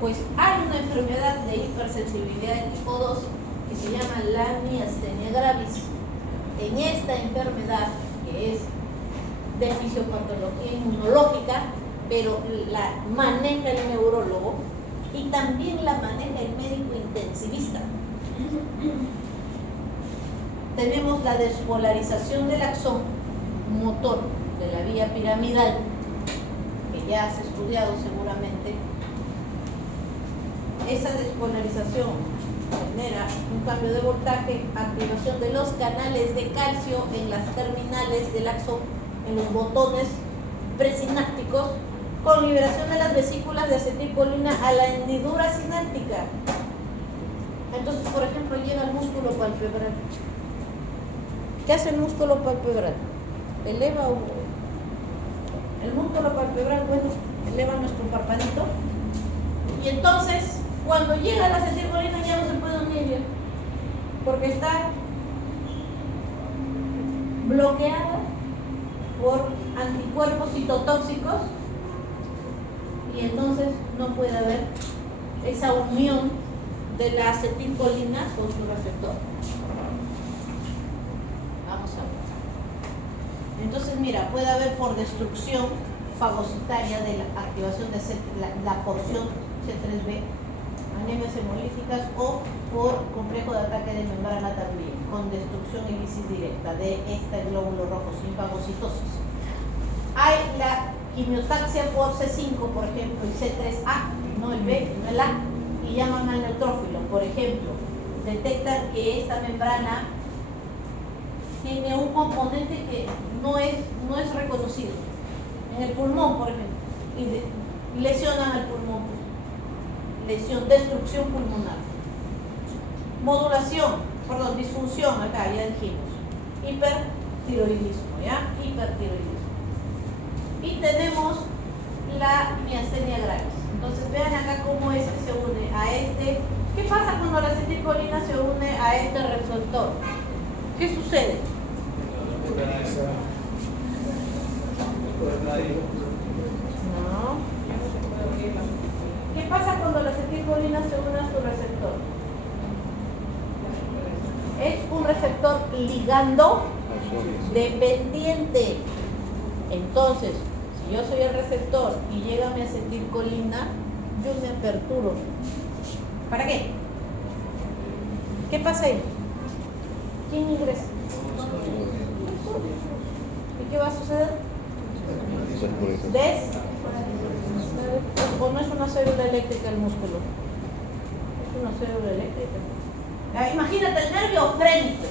Pues hay una enfermedad de hipersensibilidad de tipo 2 que se llama la miastenia gravis. En esta enfermedad, que es de fisiopatología inmunológica, pero la maneja el neurólogo y también la maneja el médico intensivista. Tenemos la despolarización del axón motor de la vía piramidal, que ya has estudiado seguramente. Esa despolarización genera un cambio de voltaje, activación de los canales de calcio en las terminales del axón, en los botones presinápticos, con liberación de las vesículas de acetilcolina a la hendidura sináptica. Entonces, por ejemplo, llega el músculo palpebral. ¿Qué hace el músculo palpebral? Eleva el músculo palpebral, bueno, eleva nuestro parpadito, y entonces cuando llega la acetilcolina ya no se puede unir bien, porque está bloqueada por anticuerpos citotóxicos, y entonces no puede haber esa unión de la acetilcolina con su receptor. Vamos a ver. Entonces, mira, puede haber por destrucción fagocitaria de la activación de la porción C3b, anemias hemolíticas, o por complejo de ataque de membrana también, con destrucción y lisis directa de este glóbulo rojo sin fagocitosis. Hay la quimiotaxia por C5, por ejemplo, y C3A, no el B, no el A, y llaman al neutrófilo. Por ejemplo, detectan que esta membrana tiene un componente que no es reconocido. En el pulmón, por ejemplo, y lesionan al pulmón. Destrucción pulmonar. Disfunción, acá ya dijimos. Hipertiroidismo, ¿ya? Hipertiroidismo. Y tenemos la miastenia gravis. Entonces vean acá cómo se une a este. ¿Qué pasa cuando la acetilcolina se une a este receptor? ¿Qué sucede? No. ¿Qué pasa cuando la acetilcolina se une a su receptor? Es un receptor ligando dependiente. Entonces, si yo soy el receptor y llega mi acetilcolina, yo me aperturo. ¿Para qué? ¿Qué pasa ahí? ¿Quién ingresa? ¿Y qué va a suceder? ¿O no es una célula eléctrica el músculo? Es una célula eléctrica. Imagínate el nervio frénico.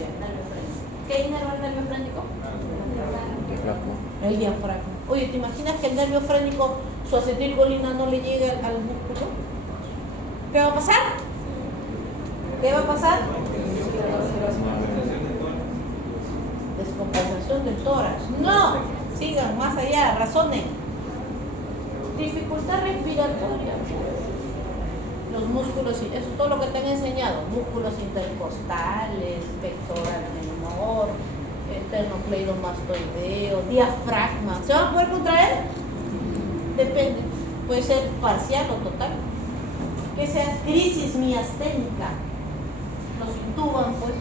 ¿Qué nervio es el nervio frénico? El diafragma. Oye, ¿te imaginas que el nervio frénico, su acetilcolina no le llegue al músculo? ¿Qué va a pasar? ¿Qué va a pasar? Descompensación del tórax. No, sigan más allá, razonen. Dificultad respiratoria. Los músculos, eso es todo lo que te han enseñado. Músculos intercostales, pectoral menor, esternocleidomastoideo, diafragma. ¿Se van a poder contraer? Depende. Puede ser parcial o total. Que sea crisis miasténica. Los intuban, pues,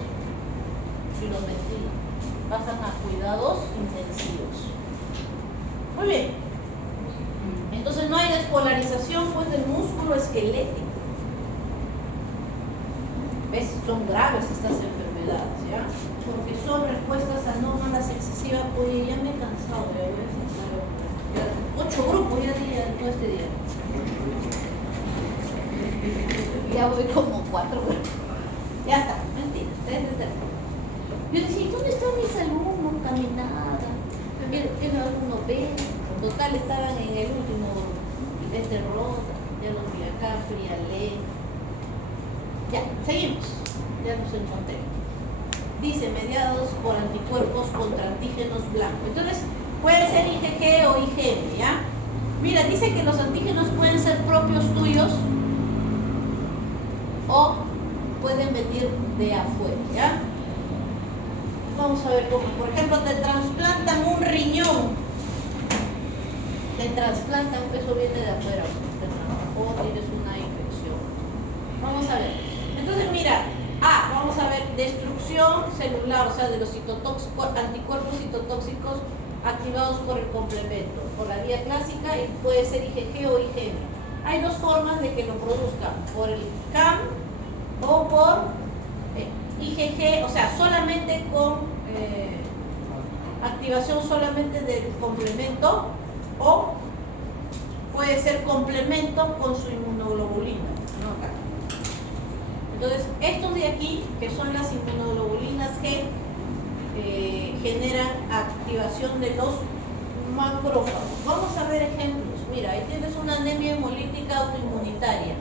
y los ventilan. Pasan a cuidados intensivos. Muy bien. Entonces no hay despolarización, pues, del músculo esquelético. ¿Ves? Son graves estas enfermedades, ¿ya? Porque son respuestas anómalas excesivas. Oye, ya me he cansado de ver 8 grupos ya todo este día. Ya voy como 4 grupos. Ya está, mentira, 3 de 3. Yo decía, ¿dónde están mis alumnos? Caminada, que algunos ven. Total, estaban en el último de este rota, ya los vi acá, Frialé. Ya, seguimos, ya los encontré. Dice, mediados por anticuerpos contra antígenos blancos. Entonces, puede ser IgG o IgM, ¿ya? Mira, dice que los antígenos pueden ser propios tuyos o pueden venir de afuera, ¿ya? Vamos a ver cómo, por ejemplo, te trasplantan un riñón, te trasplantan, eso viene de afuera, o tienes una infección. Vamos a ver. Entonces, mira, vamos a ver destrucción celular, o sea, de los anticuerpos citotóxicos activados por el complemento, por la vía clásica, y puede ser IgG o IgM. Hay dos formas de que lo produzcan, por el CAM o por IgG, o sea, solamente con activación solamente del complemento, o puede ser complemento con su inmunoglobulina, ¿no? Acá. Entonces, estos de aquí, que son las inmunoglobulinas G, generan activación de los macrófagos. Vamos a ver ejemplos. Mira, ahí tienes una anemia hemolítica autoinmunitaria.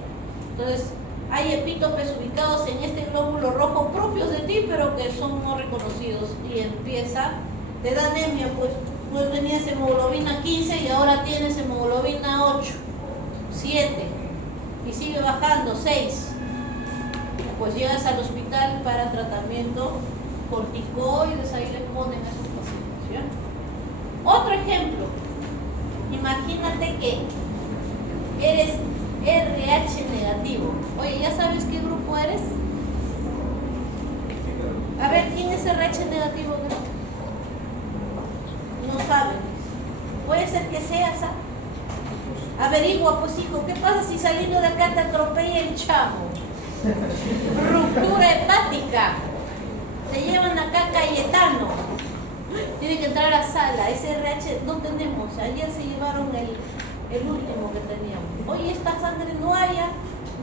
Entonces, hay epítopes ubicados en este glóbulo rojo propios de ti, pero que son no reconocidos. Y empieza, te da anemia, pues tú tenías hemoglobina 15 y ahora tienes hemoglobina 8, 7, y sigue bajando, 6. Pues llegas al hospital para tratamiento corticoides, ahí les ponen a esos pacientes, ¿ya? Otro ejemplo, imagínate que eres RH negativo. Oye, ¿ya sabes qué grupo eres? A ver, ¿quién es RH negativo? No saben. Puede ser que seas, averigua, pues hijo, ¿qué pasa si saliendo de acá te atropella el chavo? Ruptura hepática. Te llevan acá Cayetano. Tiene que entrar a sala. SRH no tenemos. Ayer se llevaron el último que teníamos. Oye, esta sangre no hay.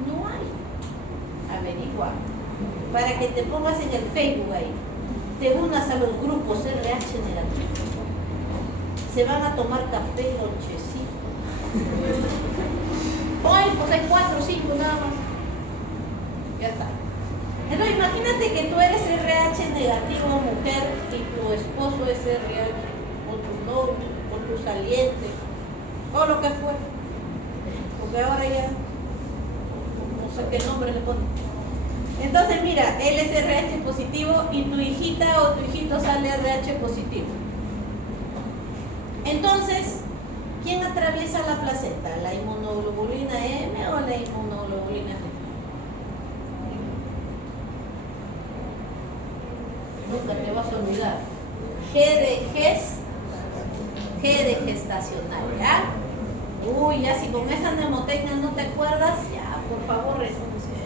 No hay. Averigua. Para que te pongas en el Facebook ahí. Te unas a los grupos RH negativo. Se van a tomar café, lonchecito. Hoy pues hay 4 o 5 nada más. Ya está. Entonces imagínate que tú eres RH negativo, mujer, y tu esposo es RH, o tu novio, o tu saliente, o lo que fue. Porque ahora ya no sé qué nombre le ponen. Entonces mira, él es RH positivo y tu hijita o tu hijito sale RH positivo. Entonces, ¿Quién atraviesa la placenta? ¿La inmunoglobulina M o la inmunoglobulina G? Nunca te vas a olvidar. G de gestacional, ¿ya? Uy, ya si con esa mnemotecnia no te acuerdas, ya, por favor, renuncia.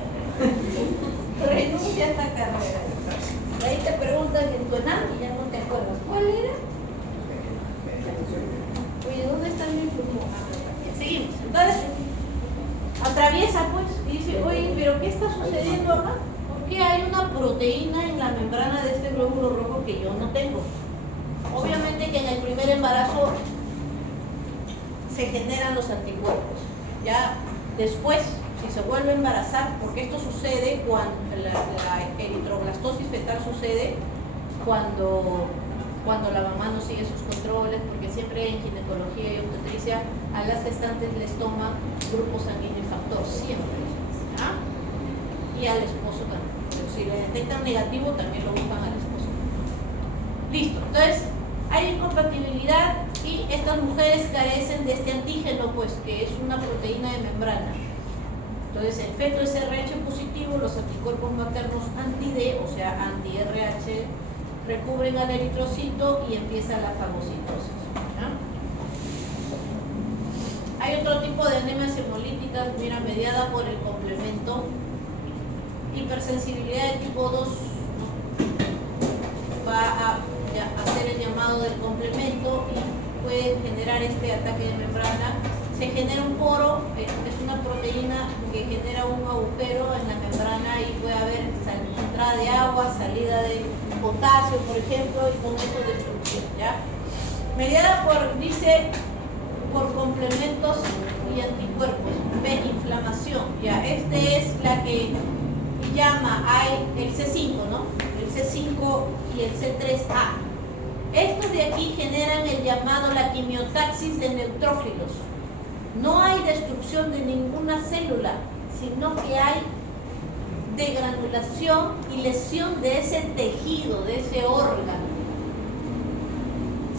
Renuncia a esta carrera. Y ahí te preguntan en tu ENAM y ya no te acuerdas. ¿Cuál era? Oye, ¿dónde está mi plumón? Seguimos. Entonces, atraviesa pues y dice, oye, pero ¿qué está sucediendo acá? ¿Por qué hay una proteína en la membrana de este glóbulo rojo que yo no tengo? Obviamente que en el primer embarazo se generan los anticuerpos. Ya después, si se vuelve a embarazar, porque esto sucede cuando la eritroblastosis fetal sucede cuando la mamá no sigue sus controles, porque siempre en ginecología y obstetricia a las gestantes les toma grupo sanguíneo y factor, siempre. ¿Ya? Y al esposo también. Pero si le detectan negativo, también lo buscan al esposo. Listo. Entonces, hay incompatibilidad y estas mujeres carecen de este antígeno, pues, que es una proteína de membrana. Entonces, el feto es RH positivo, los anticuerpos maternos anti-D, o sea, anti-RH, recubren al eritrocito y empieza la fagocitosis. ¿Ya? Hay otro tipo de anemias hemolíticas, mira, mediada por el complemento. Hipersensibilidad de tipo 2, ¿no? Va a hacer el llamado del complemento y puede generar este ataque de membrana. Se genera un poro, es una proteína que genera un agujero en la membrana y puede haber entrada de agua, salida de potasio, por ejemplo, y con eso destrucción, ¿ya? Mediada por complementos y anticuerpos. B, inflamación, ¿ya? Este es la que llama el C5, ¿no? El C5 y el C3A. Estos de aquí generan el llamado la quimiotaxis de neutrófilos. No hay destrucción de ninguna célula, sino que hay degranulación y lesión de ese tejido, de ese órgano,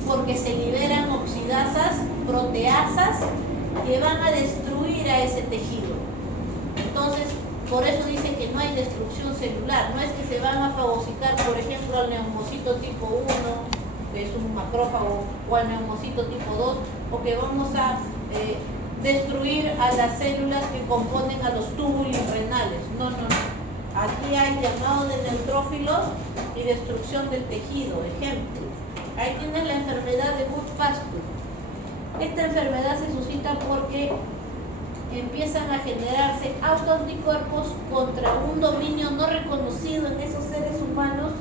porque se liberan oxidasas, proteasas que van a destruir a ese tejido. Entonces, por eso dicen que no hay destrucción celular, no es que se van a fagocitar, por ejemplo, al neumocito tipo 1, que es un macrófago, o al neumocito tipo 2, o que vamos a destruir a las células que componen a los túbulos renales. No, no, no. Aquí hay llamado de neutrófilos y destrucción del tejido. Ejemplo, ahí tienes la enfermedad de Wood-Pastur. Esta enfermedad se suscita porque empiezan a generarse autoanticuerpos contra un dominio no reconocido en esos seres humanos,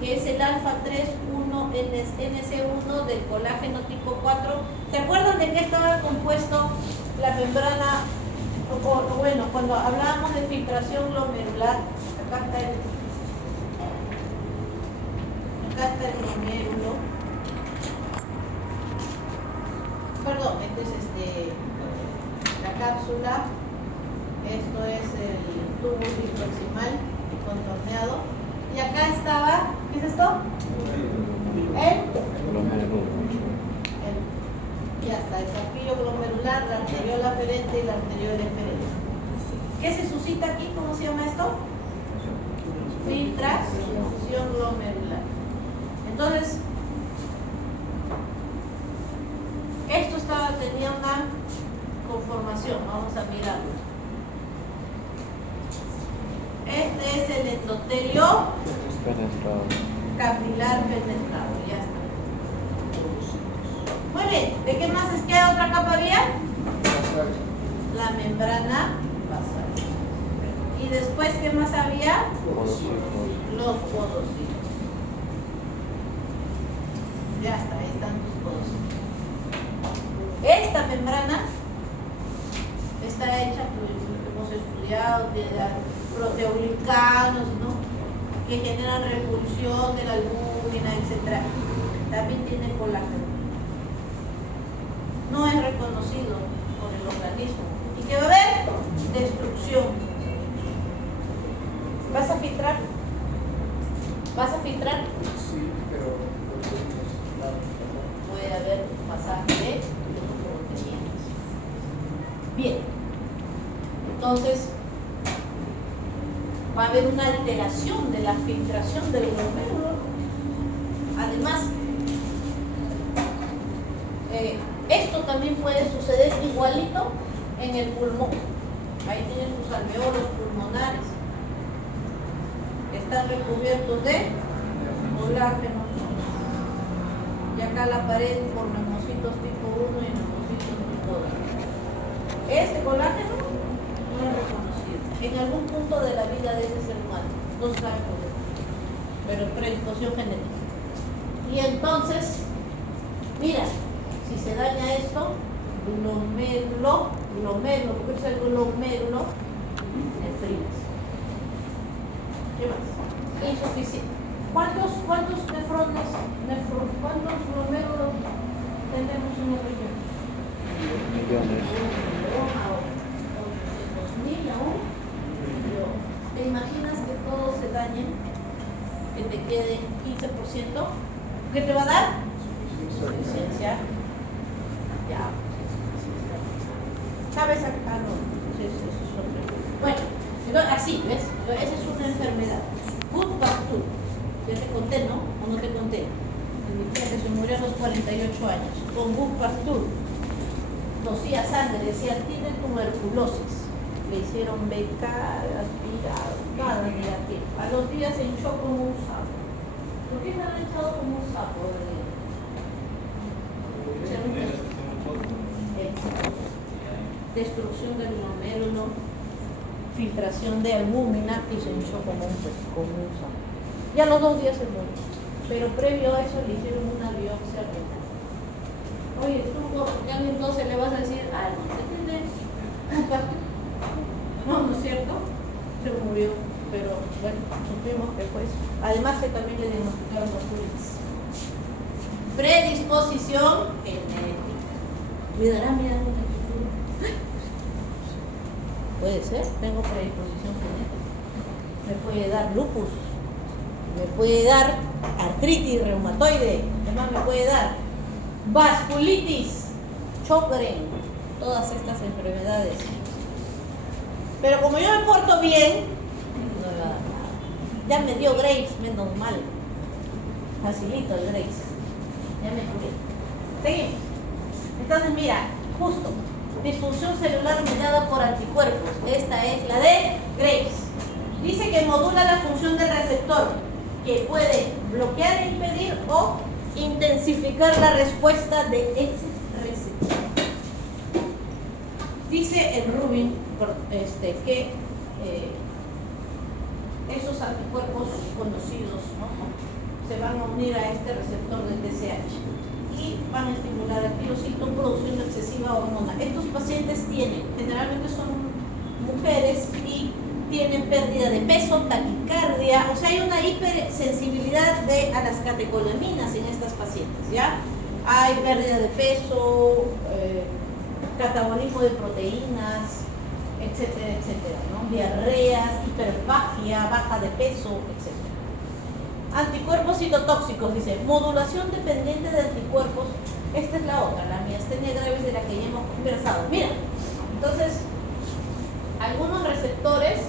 que es el alfa-3-1-NC1 del colágeno tipo 4. ¿Se acuerdan de qué estaba compuesto la membrana? Bueno, cuando hablábamos de filtración glomerular, acá está el glomérulo. Perdón, este es la cápsula. Esto es el tubo proximal contorneado. Y acá estaba, ¿qué es esto? Ya está, el capillo glomerular, la arteriola aferente y la arteriola eferente. ¿Qué se suscita aquí? ¿Cómo se llama esto? Filtración glomerular. Entonces, esto tenía una conformación, vamos a mirarlo. Este es el endotelio capilar penetrado, ya está. Muy bien, ¿de qué más es que otra capa había? La membrana basal. Y después, ¿qué más había? Los podocitos. Ya está, ahí están tus podocitos. Esta membrana está hecha, pues hemos estudiado, de proteoglicanos, ¿no? Que generan repulsión de la albúmina, etc. También tiene colágeno. No es reconocido por el organismo. ¿Y qué va a haber? Destrucción. ¿Vas a filtrar? ¿Vas a filtrar? Sí, pero puede haber pasaje de Entonces, va a haber una alteración de la filtración del glomérulo. Además, esto también puede suceder igualito en el pulmón. Ahí tienen sus alveolos pulmonares. Están recubiertos de colágeno. Y acá la pared por neumocitos tipo 1 y neumocitos tipo 2. Este colágeno no es reconocido en algún punto de la vida de ese ser humano. No se sabe por qué, pero predisposición genética. Y entonces, mira, si se daña esto, glomérulo, porque es el glomérulo, nefritis. ¿Qué más? Insuficiente. ¿Cuántos nefrones, cuántos glomérulos tenemos en el riñón? Millones. ¿Te imaginas que todo se dañe? Que te quede 15%. ¿Qué te va a dar? Insuficiencia. Ya. ¿Sabes acá? No. Sí, bueno, entonces, así, ¿ves? Entonces, esa es una enfermedad. Gut-Pasteur. Ya te conté, ¿no? ¿O no te conté? Mi tía que se murió a los 48 años. Con Gut-Pasteur. Tosía sangre, decía, tiene tuberculosis. Le hicieron becar, aspirar, nada negativo. A los días se hinchó como un sapo. ¿Por qué se han hinchado como un sapo? Destrucción del glomérulo, filtración de albúmina y se hinchó como un sapo. Y a los 2 días se murió. Pero previo a eso le hicieron una biopsia renal. Oye, tú, porque a alguien no se le vas a decir, ay, no se tiene un pastor. No, ¿no es cierto? Se murió, pero bueno, supimos que fue eso. Además que también le diagnosticaron vasculitis. Predisposición genética. ¿Cuidará mirando en el futuro? Puede ser, tengo predisposición genética. Me puede dar lupus, me puede dar artritis reumatoide, además me puede dar vasculitis, Sjögren, todas estas enfermedades. Pero como yo me porto bien, no me va a dar nada. Ya me dio Graves, menos mal. Facilito el Graves. Ya me curé. Seguimos. Entonces, mira, justo. Disfunción celular mediada por anticuerpos. Esta es la de Graves. Dice que modula la función del receptor, que puede bloquear e impedir o intensificar la respuesta de ese receptor. Dice el Rubin que esos anticuerpos conocidos, ¿no?, se van a unir a este receptor del TSH y van a estimular aquí los síntomas produciendo excesiva hormona. Estos pacientes generalmente son mujeres y tienen pérdida de peso, taquicardia, o sea, hay una hipersensibilidad a las catecolaminas en estas pacientes, ¿ya? Hay pérdida de peso, catabolismo de proteínas, etcétera, etcétera, ¿no? Diarreas, hiperfagia, baja de peso, etcétera. Anticuerpos citotóxicos, dice, modulación dependiente de anticuerpos. Esta es la otra, la miastenia gravis de la que ya hemos conversado. Mira, entonces, algunos receptores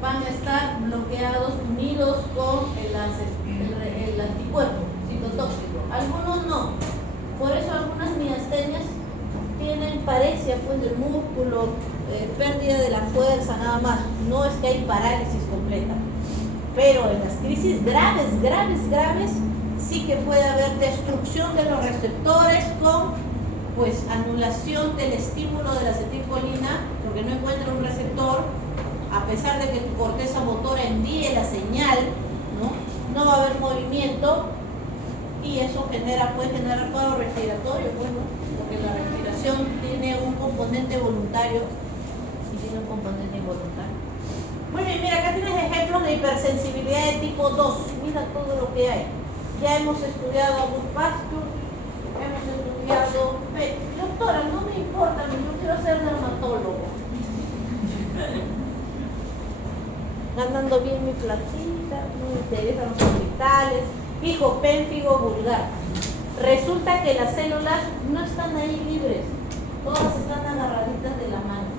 van a estar bloqueados, unidos con el anticuerpo citotóxico. Algunos no. Por eso algunas miastenias tienen paresia pues del músculo, pérdida de la fuerza, nada más. No es que hay parálisis completa. Pero en las crisis graves, sí que puede haber destrucción de los receptores con pues anulación del estímulo de la acetilcolina, porque no encuentra un receptor, a pesar de que tu corteza motora envíe la señal, no va a haber movimiento y eso puede generar cuadro respiratorio, bueno, porque la respiración tiene un componente voluntario y tiene un componente involuntario. Muy bien, mira, acá tienes ejemplos de hipersensibilidad de tipo 2. Mira todo lo que hay. Ya hemos estudiado a Gut-Pasteur, hemos estudiado... Doctora, no me importa, yo quiero ser dermatólogo. Ganando bien mi platita, no me interesan los hospitales. Hijo, pénfigo vulgar. Resulta que las células no están ahí libres. Todas están agarraditas de la mano,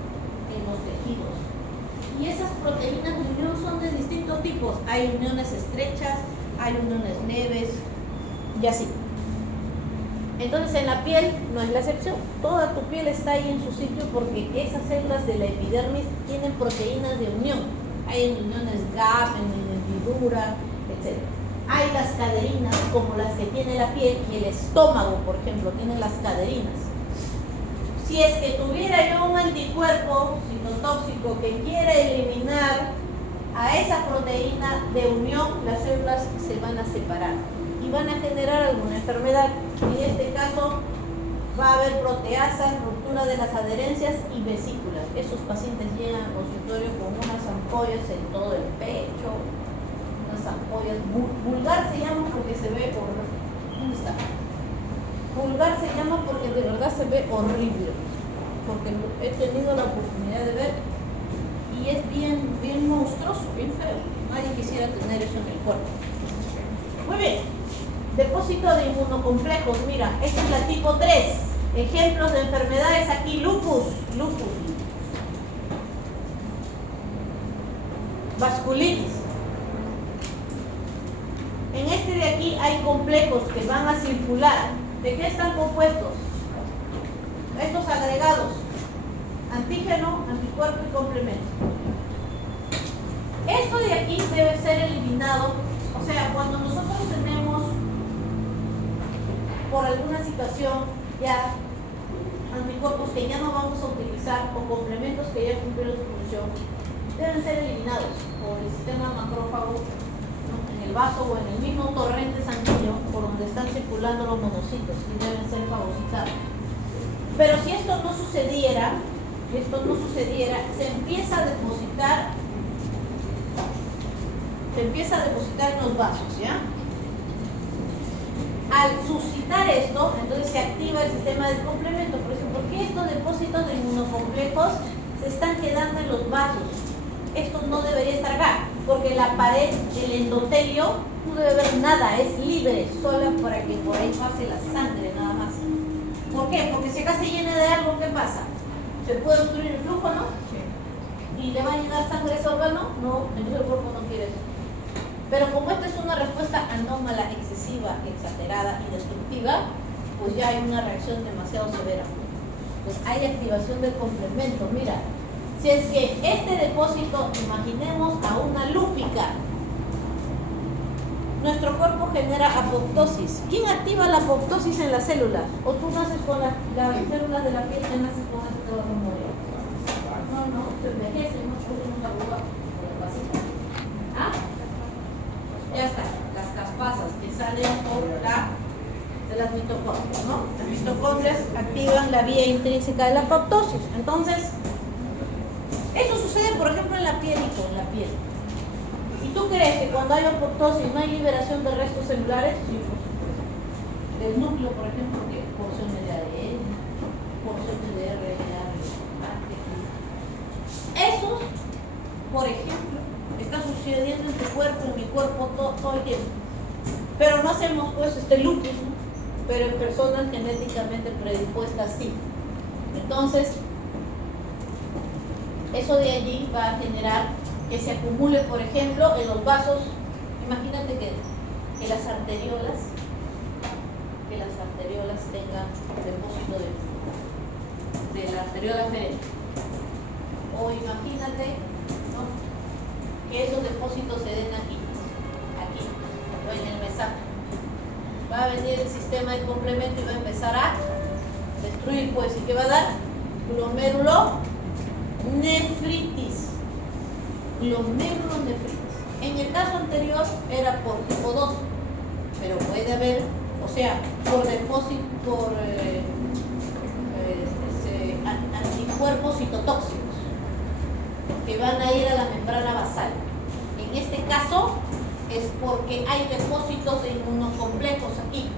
en los tejidos. Y esas proteínas de unión son de distintos tipos. Hay uniones estrechas, hay uniones leves y así. Entonces en la piel no es la excepción. Toda tu piel está ahí en su sitio porque esas células de la epidermis tienen proteínas de unión. Hay uniones GAP, hendidura, etc. Hay las caderinas, como las que tiene la piel, y el estómago, por ejemplo, tiene las caderinas. Si es que tuviera yo un anticuerpo citotóxico que quiere eliminar a esa proteína de unión, las células se van a separar y van a generar alguna enfermedad. En este caso va a haber proteasa, ruptura de las adherencias y vesículas. Esos pacientes llegan al consultorio con unas ampollas en todo el pecho, unas ampollas. Vulgar se llama porque se ve horrible. ¿Dónde está? Vulgar se llama porque de verdad se ve horrible, porque he tenido la oportunidad de ver y es bien monstruoso, bien feo. Nadie quisiera tener eso en el cuerpo. Muy bien. Depósito de inmunocomplejos. Mira, esta es la tipo 3. Ejemplos de enfermedades aquí: lupus, vasculitis. En este de aquí hay complejos que van a circular. ¿De qué están compuestos? Estos agregados: antígeno, anticuerpo y complemento. Esto de aquí debe ser eliminado. O sea, cuando nosotros tenemos por alguna situación ya anticuerpos que ya no vamos a utilizar o complementos que ya cumplieron su función, deben ser eliminados por el sistema macrófago, ¿no?, en el vaso o en el mismo torrente sanguíneo por donde están circulando los monocitos y deben ser fagocitados. Pero si esto no sucediera, se empieza a depositar en los vasos, ¿ya? Al suscitar esto, entonces se activa el sistema del complemento. Por ejemplo, ¿por qué estos depósitos de inmunocomplejos se están quedando en los vasos? Esto no debería estar acá, porque la pared, el endotelio, no debe ver nada, es libre, sola para que por ahí pase la sangre, nada más. ¿Por qué? Porque si acá se llena de algo, ¿qué pasa? ¿Se puede obstruir el flujo, no? Sí. ¿Y le va a llegar sangre a ese órgano? No, entonces el cuerpo no quiere eso. Pero como esta es una respuesta anómala, excesiva, exagerada y destructiva, pues ya hay una reacción demasiado severa. Pues hay activación del complemento. Mira, si es que este depósito, imaginemos a una lúpica, nuestro cuerpo genera apoptosis. ¿Quién activa la apoptosis en las células? ¿O tú naces con las células de la piel que naces con esto te vas a morir? No, se envejecen, no son arrugados. ¿Ah? Ya está, las caspasas que salen de las mitocondrias, ¿no? Las mitocondrias activan la vía intrínseca de la apoptosis. Entonces, eso sucede, por ejemplo, en la piel y con la piel. ¿Y tú crees que cuando hay apoptosis no hay liberación de restos celulares? Sí, por supuesto. Del núcleo, por ejemplo, que porciones de ADN, porciones de RNA. Esos, por ejemplo, está sucediendo en tu cuerpo, en mi cuerpo, todo el tiempo. Pero no hacemos pues lupus, ¿no? Pero en personas genéticamente predispuestas sí. Entonces, eso de allí va a generar que se acumule, por ejemplo, en los vasos. Imagínate que las arteriolas tengan depósito de la arteriola aferente. O imagínate, ¿no?, que esos depósitos se den aquí, o en el mesaje. Va a venir el sistema de complemento y va a empezar a destruir, pues, ¿y qué va a dar? Glomerulonefritis. Glomerulonefritis. En el caso anterior era por tipo 2, pero puede haber, o sea, por depósito, por anticuerpos citotóxicos que van a ir a la membrana basal. En este caso es porque hay depósitos de inmunocomplejos aquí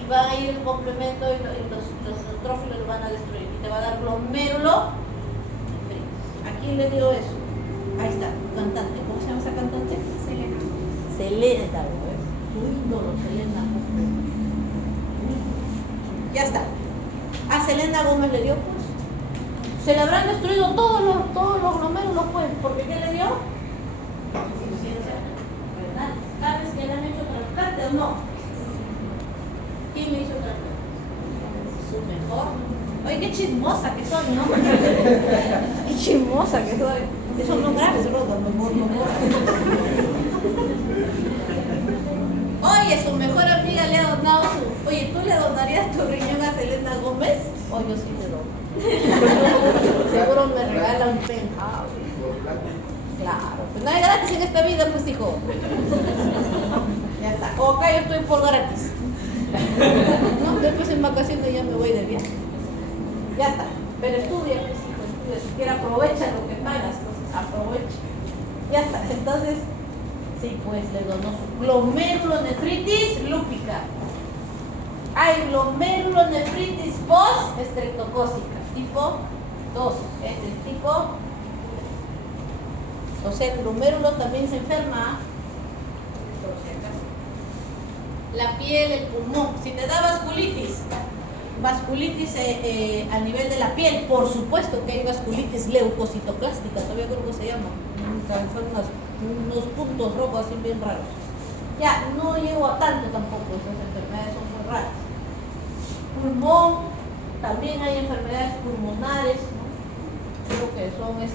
y va a ir el complemento y los neutrófilos lo van a destruir y te va a dar glomérulo. ¿A quién le dio eso? Ahí está, cantante. ¿Cómo se llama esa cantante? Selena. Su ídolo, Selena. Ya está. A Selena Gómez le dio, pues. Se le habrán destruido todos los glomérulos, pues, porque ¿qué le dio? Insuficiencia renal. ¿Sabes que le han hecho trasplante o no? ¿Quién le hizo trasplante? Su mejor. Oye, qué chismosa que soy, ¿no? Qué chismosa que soy. Eso no grave, solo por favor. Oye, su mejor amiga le ha donado su... Oye, ¿tú le donarías tu riñón a Selena Gómez? O yo sí le doy. Seguro me regala un penthouse. Claro, pues no hay gratis en esta vida, pues hijo. Ya está. O acá yo estoy por gratis. No, después en vacaciones ya me voy de viaje. Ya está. Pero estudia, pues hijo, estudia. Si quieres aprovecha lo que pagas, pues aprovecha. Ya está. Entonces, sí, pues le donó su glomerulonefritis lúpica. Hay glomerulonefritis post-estreptocócica, tipo 2. Este es tipo. O sea, el glomérulo también se enferma. Por si acaso. La piel, el pulmón. Si te da vasculitis a nivel de la piel, por supuesto que hay vasculitis leucocitoclástica, todavía creo que se llama. Son unos puntos rojos así bien raros. Ya, no llego a tanto tampoco, esas enfermedades son muy raras. Pulmón, también hay enfermedades pulmonares, ¿no? Creo que son las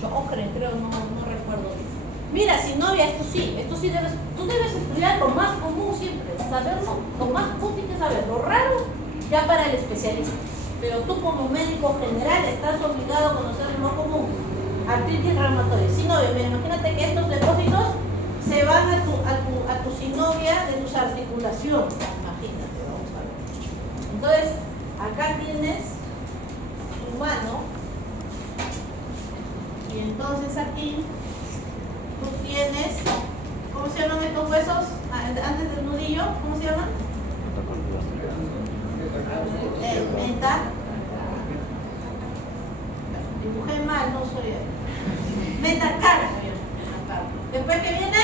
Sjögren, creo, no recuerdo bien. Mira, sin novia, esto sí tú debes estudiar lo más común siempre, saberlo, lo más útil que saber, lo raro ya para el especialista. Pero tú como médico general estás obligado a conocer lo común. Artritis reumatoide, sinovia, mira, imagínate que estos depósitos se van a tu sinovia de tus articulaciones, imagínate, vamos a ver. Entonces, acá tienes tu mano, y entonces aquí tú tienes, ¿cómo se llaman estos huesos? Antes del nudillo, ¿cómo se llaman? Meta. Dibujé mal, no soy metacarpio. Después, ¿qué viene?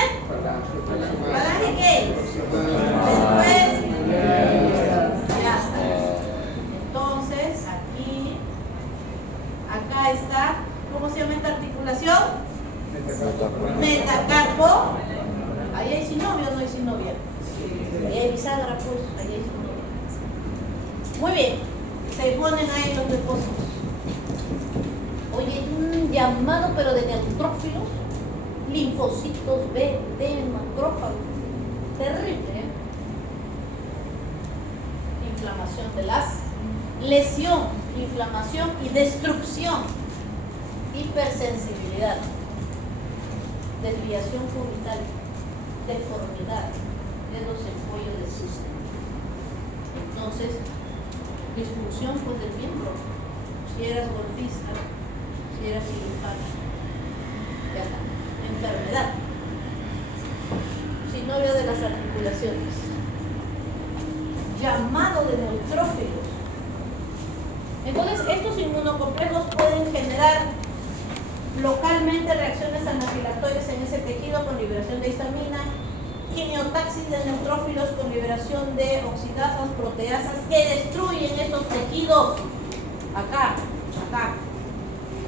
Falange, ¿qué? Después, ya está. Entonces, aquí, acá está, ¿cómo se llama esta articulación? Metacarpo. Ahí hay sinovia o no hay sinovia. Ahí hay bisagra, pues, ahí hay sinovia. Muy bien, se ponen ahí los depósitos. Oye, un llamado pero de neutrófilos, linfocitos B, T, macrófagos. Terrible, ¿eh? Inflamación de las lesión, inflamación y destrucción, hipersensibilidad, desviación cubital, deformidad, dedos en cuello de susto. Entonces, disfunción pues del miembro, si eras golfista, si eras cirujano, ya está. Enfermedad, sinovia de las articulaciones, llamado de neutrófilos. Entonces, estos inmunocomplejos pueden generar localmente reacciones anafilatorias en ese tejido con liberación de histamina, quimiotaxis de neutrófilos con liberación de oxidasas, proteasas que destruyen esos tejidos. Acá.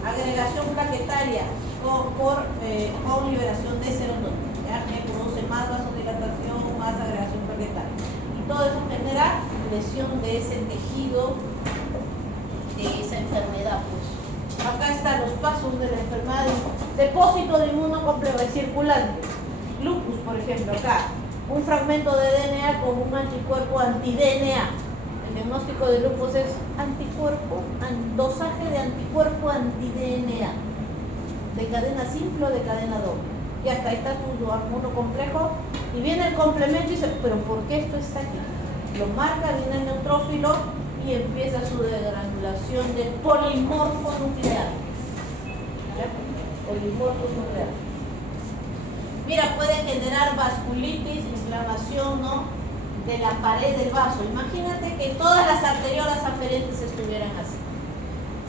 Agregación plaquetaria con liberación de serotonina, que produce más vasodilatación, más agregación plaquetaria. Y todo eso genera lesión de ese tejido, de esa enfermedad. Pues. Acá están los pasos de la enfermedad. Depósito de inmunocomplejo circulante. Lupus, por ejemplo, acá. Un fragmento de DNA con un anticuerpo anti-DNA. El diagnóstico de lupus es anticuerpo, dosaje de anticuerpo anti-DNA. De cadena simple o de cadena doble. Y hasta ahí está tu inmunocomplejo. Y viene el complemento y dice, pero ¿por qué esto está aquí? Lo marca, viene el neutrófilo y empieza su degranulación del polimorfo nuclear. ¿Ya? Polimorfo nuclear. Mira, puede generar vasculitis, inflamación, ¿no? De la pared del vaso. Imagínate que todas las arteriolas aferentes estuvieran así.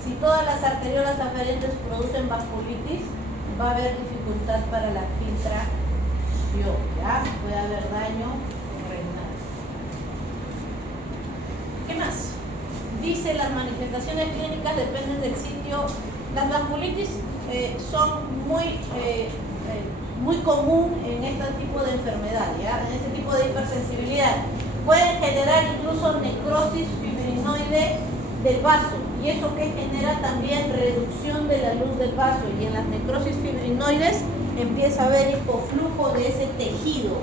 Si todas las arteriolas aferentes producen vasculitis, va a haber dificultad para la filtración, ¿ya? Puede haber daño renal. ¿Qué más? dice las manifestaciones clínicas dependen del sitio. Las vasculitis son muy común en este tipo de enfermedad, ¿ya? En este tipo de hipersensibilidad. Pueden generar incluso necrosis fibrinoide del vaso, y eso que genera también reducción de la luz del vaso, y en las necrosis fibrinoides empieza a haber hipoflujo de ese tejido.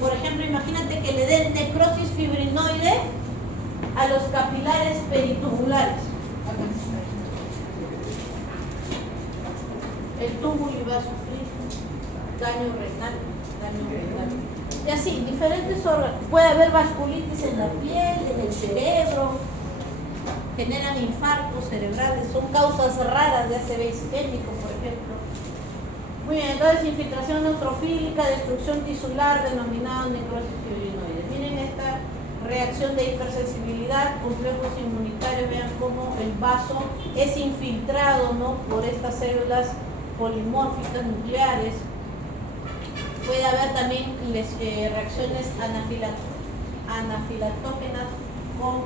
Por ejemplo, imagínate que le den necrosis fibrinoide a los capilares peritubulares. El túbulo va a sufrir daño renal. Y así, diferentes órganos. Puede haber vasculitis en la piel, en el cerebro, generan infartos cerebrales, son causas raras de ACV isquémico, por ejemplo. Muy bien, entonces infiltración neutrofílica, destrucción tisular, denominada necrosis fibrinoide. Miren esta reacción de hipersensibilidad, complejos inmunitarios, vean cómo el vaso es infiltrado, ¿no?, por estas células polimórficas nucleares. Puede haber también reacciones anafilatógenas con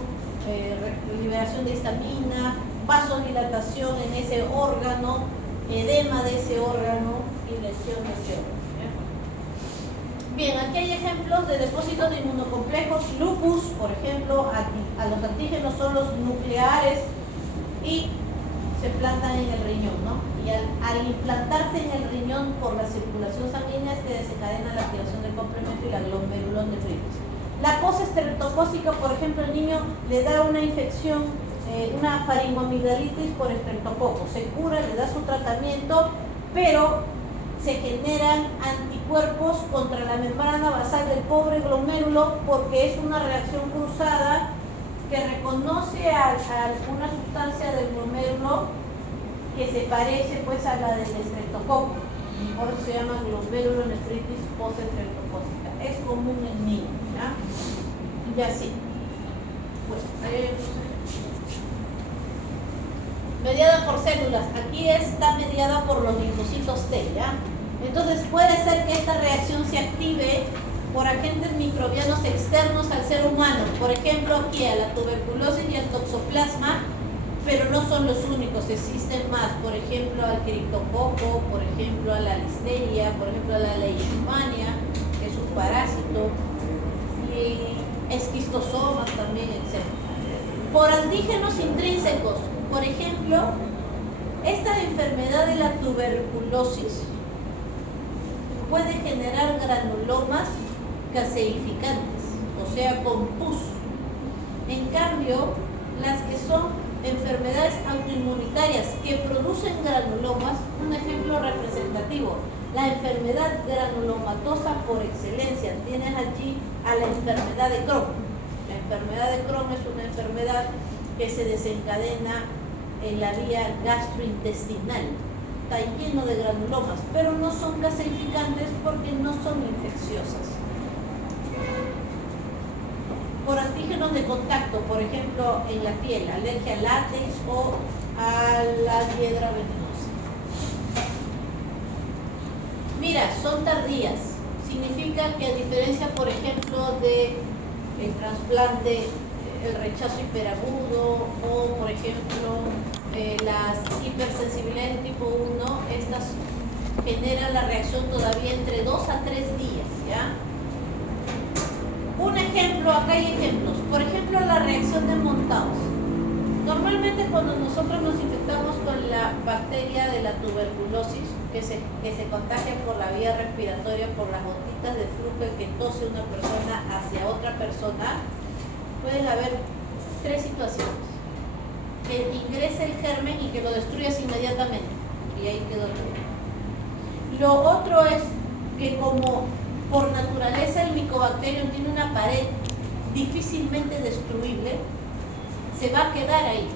liberación de histamina, vasodilatación en ese órgano, edema de ese órgano y lesión de ese órgano. Bien, aquí hay ejemplos de depósitos de inmunocomplejos. Lupus, por ejemplo, a los antígenos son los nucleares y se plantan en el riñón, ¿no? Y al implantarse en el riñón por la circulación sanguínea es que desencadena la activación del complemento y la glomerulonefritis. La cosa estreptocócica, por ejemplo, el niño le da una infección, una faringoamigdalitis por estreptococo, se cura, le da su tratamiento, pero se generan anticuerpos contra la membrana basal del pobre glomérulo porque es una reacción cruzada que reconoce a una sustancia del glomérulo que se parece pues a la del estreptococo. Por eso se llama glomerulonefritis postestreptocócica. Es común en niños, ¿ya? Y así. Bueno, mediada por células. Aquí está mediada por los linfocitos T, ¿ya? Entonces puede ser que esta reacción se active por agentes microbianos externos al ser humano. Por ejemplo, aquí a la tuberculosis y al toxoplasma, pero no son los únicos, existen más. Por ejemplo, al criptococo, por ejemplo, a la listeria, por ejemplo, a la leishmania, que es un parásito, y esquistosomas también, etc. Por antígenos intrínsecos, por ejemplo, esta enfermedad de la tuberculosis puede generar granulomas caseificantes, o sea, con pus. En cambio, las que son enfermedades autoinmunitarias que producen granulomas, un ejemplo representativo, la enfermedad granulomatosa por excelencia. Tienes allí a la enfermedad de Crohn. La enfermedad de Crohn es una enfermedad que se desencadena en la vía gastrointestinal. Está lleno de granulomas, pero no son gaseificantes porque no son infecciosas. Por antígenos de contacto, por ejemplo, en la piel, alergia al látex o a la hiedra venenosa. Mira, son tardías. Significa que a diferencia, por ejemplo, de el trasplante, el rechazo hiperagudo o, por ejemplo, las hipersensibilidades tipo 1, estas generan la reacción todavía entre 2 a 3 días, ¿ya? Un ejemplo, acá hay ejemplos. Por ejemplo, la reacción de Montaus. Normalmente cuando nosotros nos infectamos con la bacteria de la tuberculosis, que se contagia por la vía respiratoria, por las gotitas de flujo que tose una persona hacia otra persona, pueden haber 3 situaciones. Que ingrese el germen y que lo destruyas inmediatamente. Y ahí quedó el germen. Lo otro es que como por naturaleza el micobacterium tiene una pared difícilmente destruible, se va a quedar ahí,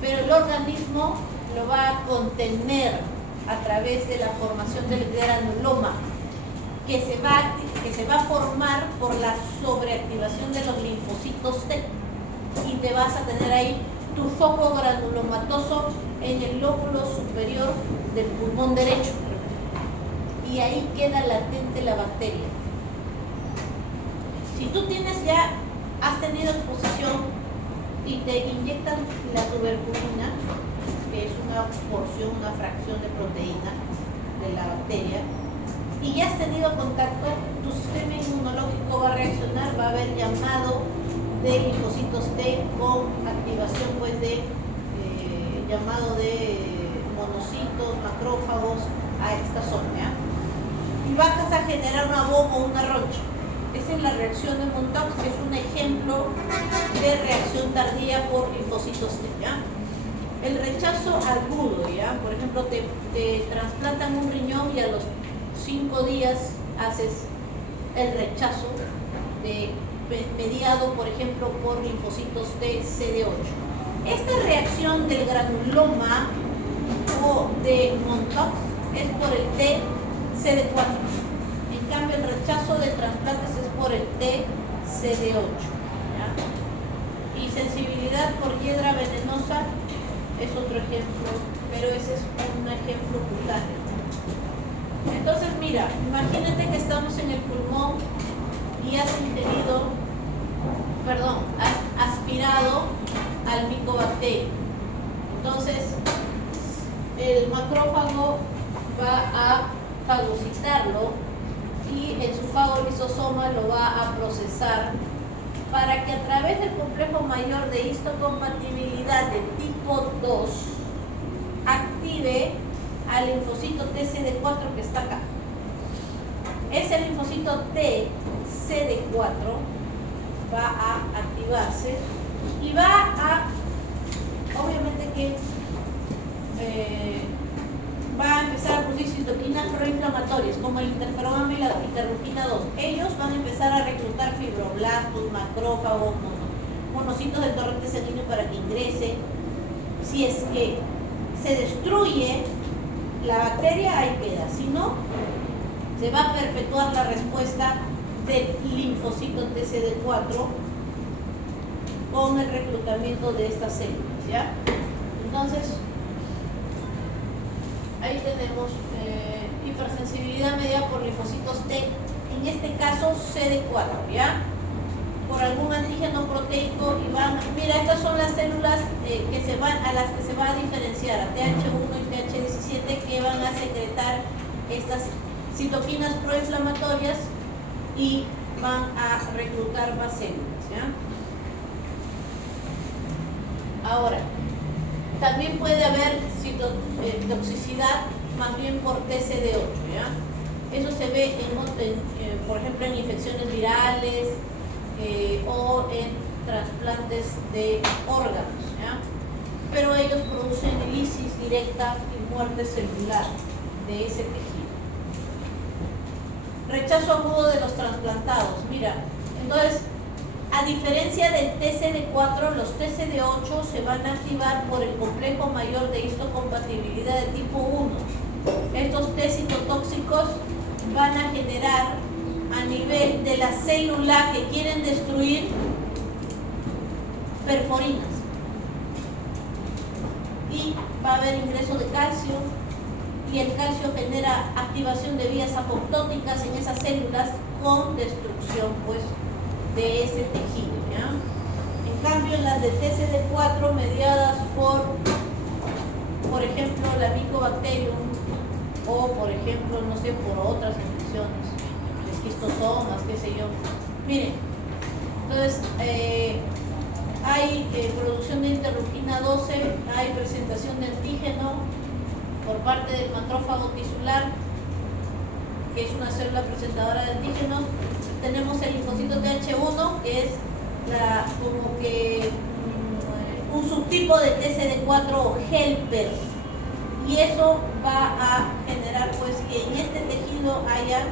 pero el organismo lo va a contener a través de la formación del granuloma, que se va a formar por la sobreactivación de los linfocitos T, y te vas a tener ahí tu foco granulomatoso en el lóbulo superior del pulmón derecho. Y ahí queda latente la bacteria. Si tú has tenido exposición y te inyectan la tuberculina, que es una porción, una fracción de proteína de la bacteria, y ya has tenido contacto, tu sistema inmunológico va a reaccionar, va a haber llamado de linfocitos T con activación pues de llamado de monocitos, macrófagos a esta zona, ¿ya? Y vas a generar una bomba o una roncha. Esa es la reacción de Montauk, que es un ejemplo de reacción tardía por linfocitos T, ¿ya? El rechazo agudo, ¿ya? Por ejemplo, te trasplantan un riñón y a los 5 días haces el rechazo mediado, por ejemplo, por linfocitos T CD8. Esta reacción del granuloma o de Montauk es por el T CD4. En cambio, el rechazo de trasplantes es por el T CD8. ¿Ya? Y sensibilidad por hiedra venenosa es otro ejemplo, pero ese es un ejemplo cutáneo. Entonces, mira, imagínate que estamos en el pulmón y has aspirado al micobacterio. Entonces, el macrófago va a fagocitarlo y en su fagolisosoma lo va a procesar para que a través del complejo mayor de histocompatibilidad de tipo 2 active al linfocito TCD4 que está acá. Ese linfocito TCD4 va a activarse y va a, obviamente que va a empezar a producir citoquinas proinflamatorias como el interferón gamma y la interleuquina 2. Ellos van a empezar a reclutar fibroblastos, macrófagos, monocitos del torrente sanguíneo para que ingrese. Si es que se destruye la bacteria, ahí queda. Si no, se va a perpetuar la respuesta del linfocito TCD4 con el reclutamiento de estas células, ¿ya? Entonces, ahí tenemos hipersensibilidad mediada por linfocitos T, en este caso CD4, ¿ya? Por algún antígeno proteico y van, mira, estas son las células a las que se va a diferenciar, a TH1 y TH17, que van a secretar estas citoquinas proinflamatorias y van a reclutar más células, ¿ya? Ahora, también puede haber toxicidad más bien por TCD8, ¿ya? Eso se ve, por ejemplo, en infecciones virales o en trasplantes de órganos, ¿ya? Pero ellos producen lisis directa y muerte celular de ese tejido. Rechazo agudo de los trasplantados. Mira, entonces, a diferencia del TCD4, los TCD8 se van a activar por el complejo mayor de histocompatibilidad de tipo 1. Estos T citotóxicos van a generar a nivel de la célula que quieren destruir perforinas. Y va a haber ingreso de calcio y el calcio genera activación de vías apoptóticas en esas células con destrucción pues de ese tejido, ¿ya? En cambio, las de TCD4 mediadas por ejemplo, la Mycobacterium o por ejemplo, no sé, por otras infecciones, esquistosomas, qué sé yo. Miren, entonces hay producción de interleuquina 12, hay presentación de antígeno por parte del macrófago tisular, que es una célula presentadora de antígenos. Tenemos el linfocito TH1, que es como que un subtipo de TCD4 o helper, y eso va a generar pues que en este tejido haya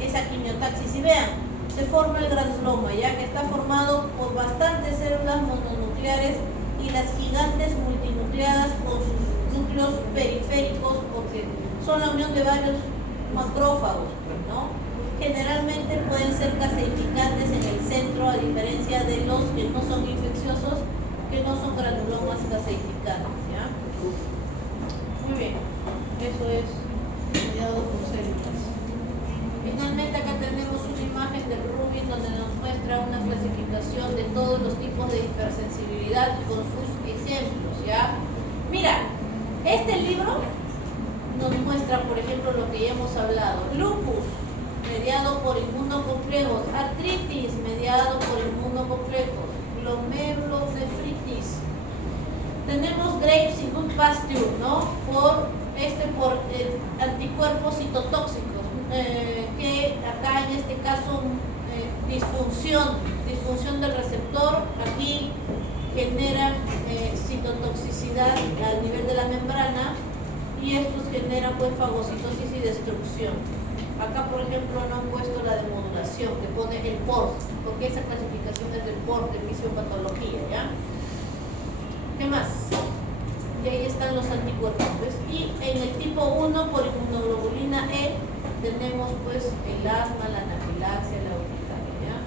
esa quimiotaxis. Y vean, se forma el granuloma, ya que está formado por bastantes células mononucleares y las gigantes multinucleadas con sus núcleos periféricos, porque son la unión de varios macrófagos, ¿no? Generalmente pueden ser caseificantes en el centro, a diferencia de los que no son infecciosos, que no son granulomas caseificantes, ¿ya? Muy bien, eso es mediado por células. Finalmente acá tenemos una imagen del Rubin donde nos muestra una clasificación de todos los tipos de diferencias hipersensibilidad con sus ejemplos, ¿ya? Mira, este libro nos muestra, por ejemplo, lo que ya hemos hablado. Lupus, mediado por inmunocomplejos. Artritis, mediado por inmunocomplejos. Glomerulonefritis. Tenemos Graves y Goodpasture, ¿no? Por anticuerpos citotóxicos, que acá en este caso disfunción del receptor, aquí generan citotoxicidad al nivel de la membrana y estos generan pues fagocitosis y destrucción. Acá por ejemplo no han puesto la de modulación que pone el PORT, porque esa clasificación es del PORT de fisiopatología, ¿ya? ¿Qué más? Y ahí están los anticuerpos, ¿ves? Y en el tipo 1 por inmunoglobulina E tenemos pues el asma, la anafilaxia, la urticaria, ¿ya?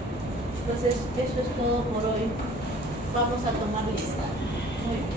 Entonces eso es todo por hoy. Vamos a tomar lista. Muy bien.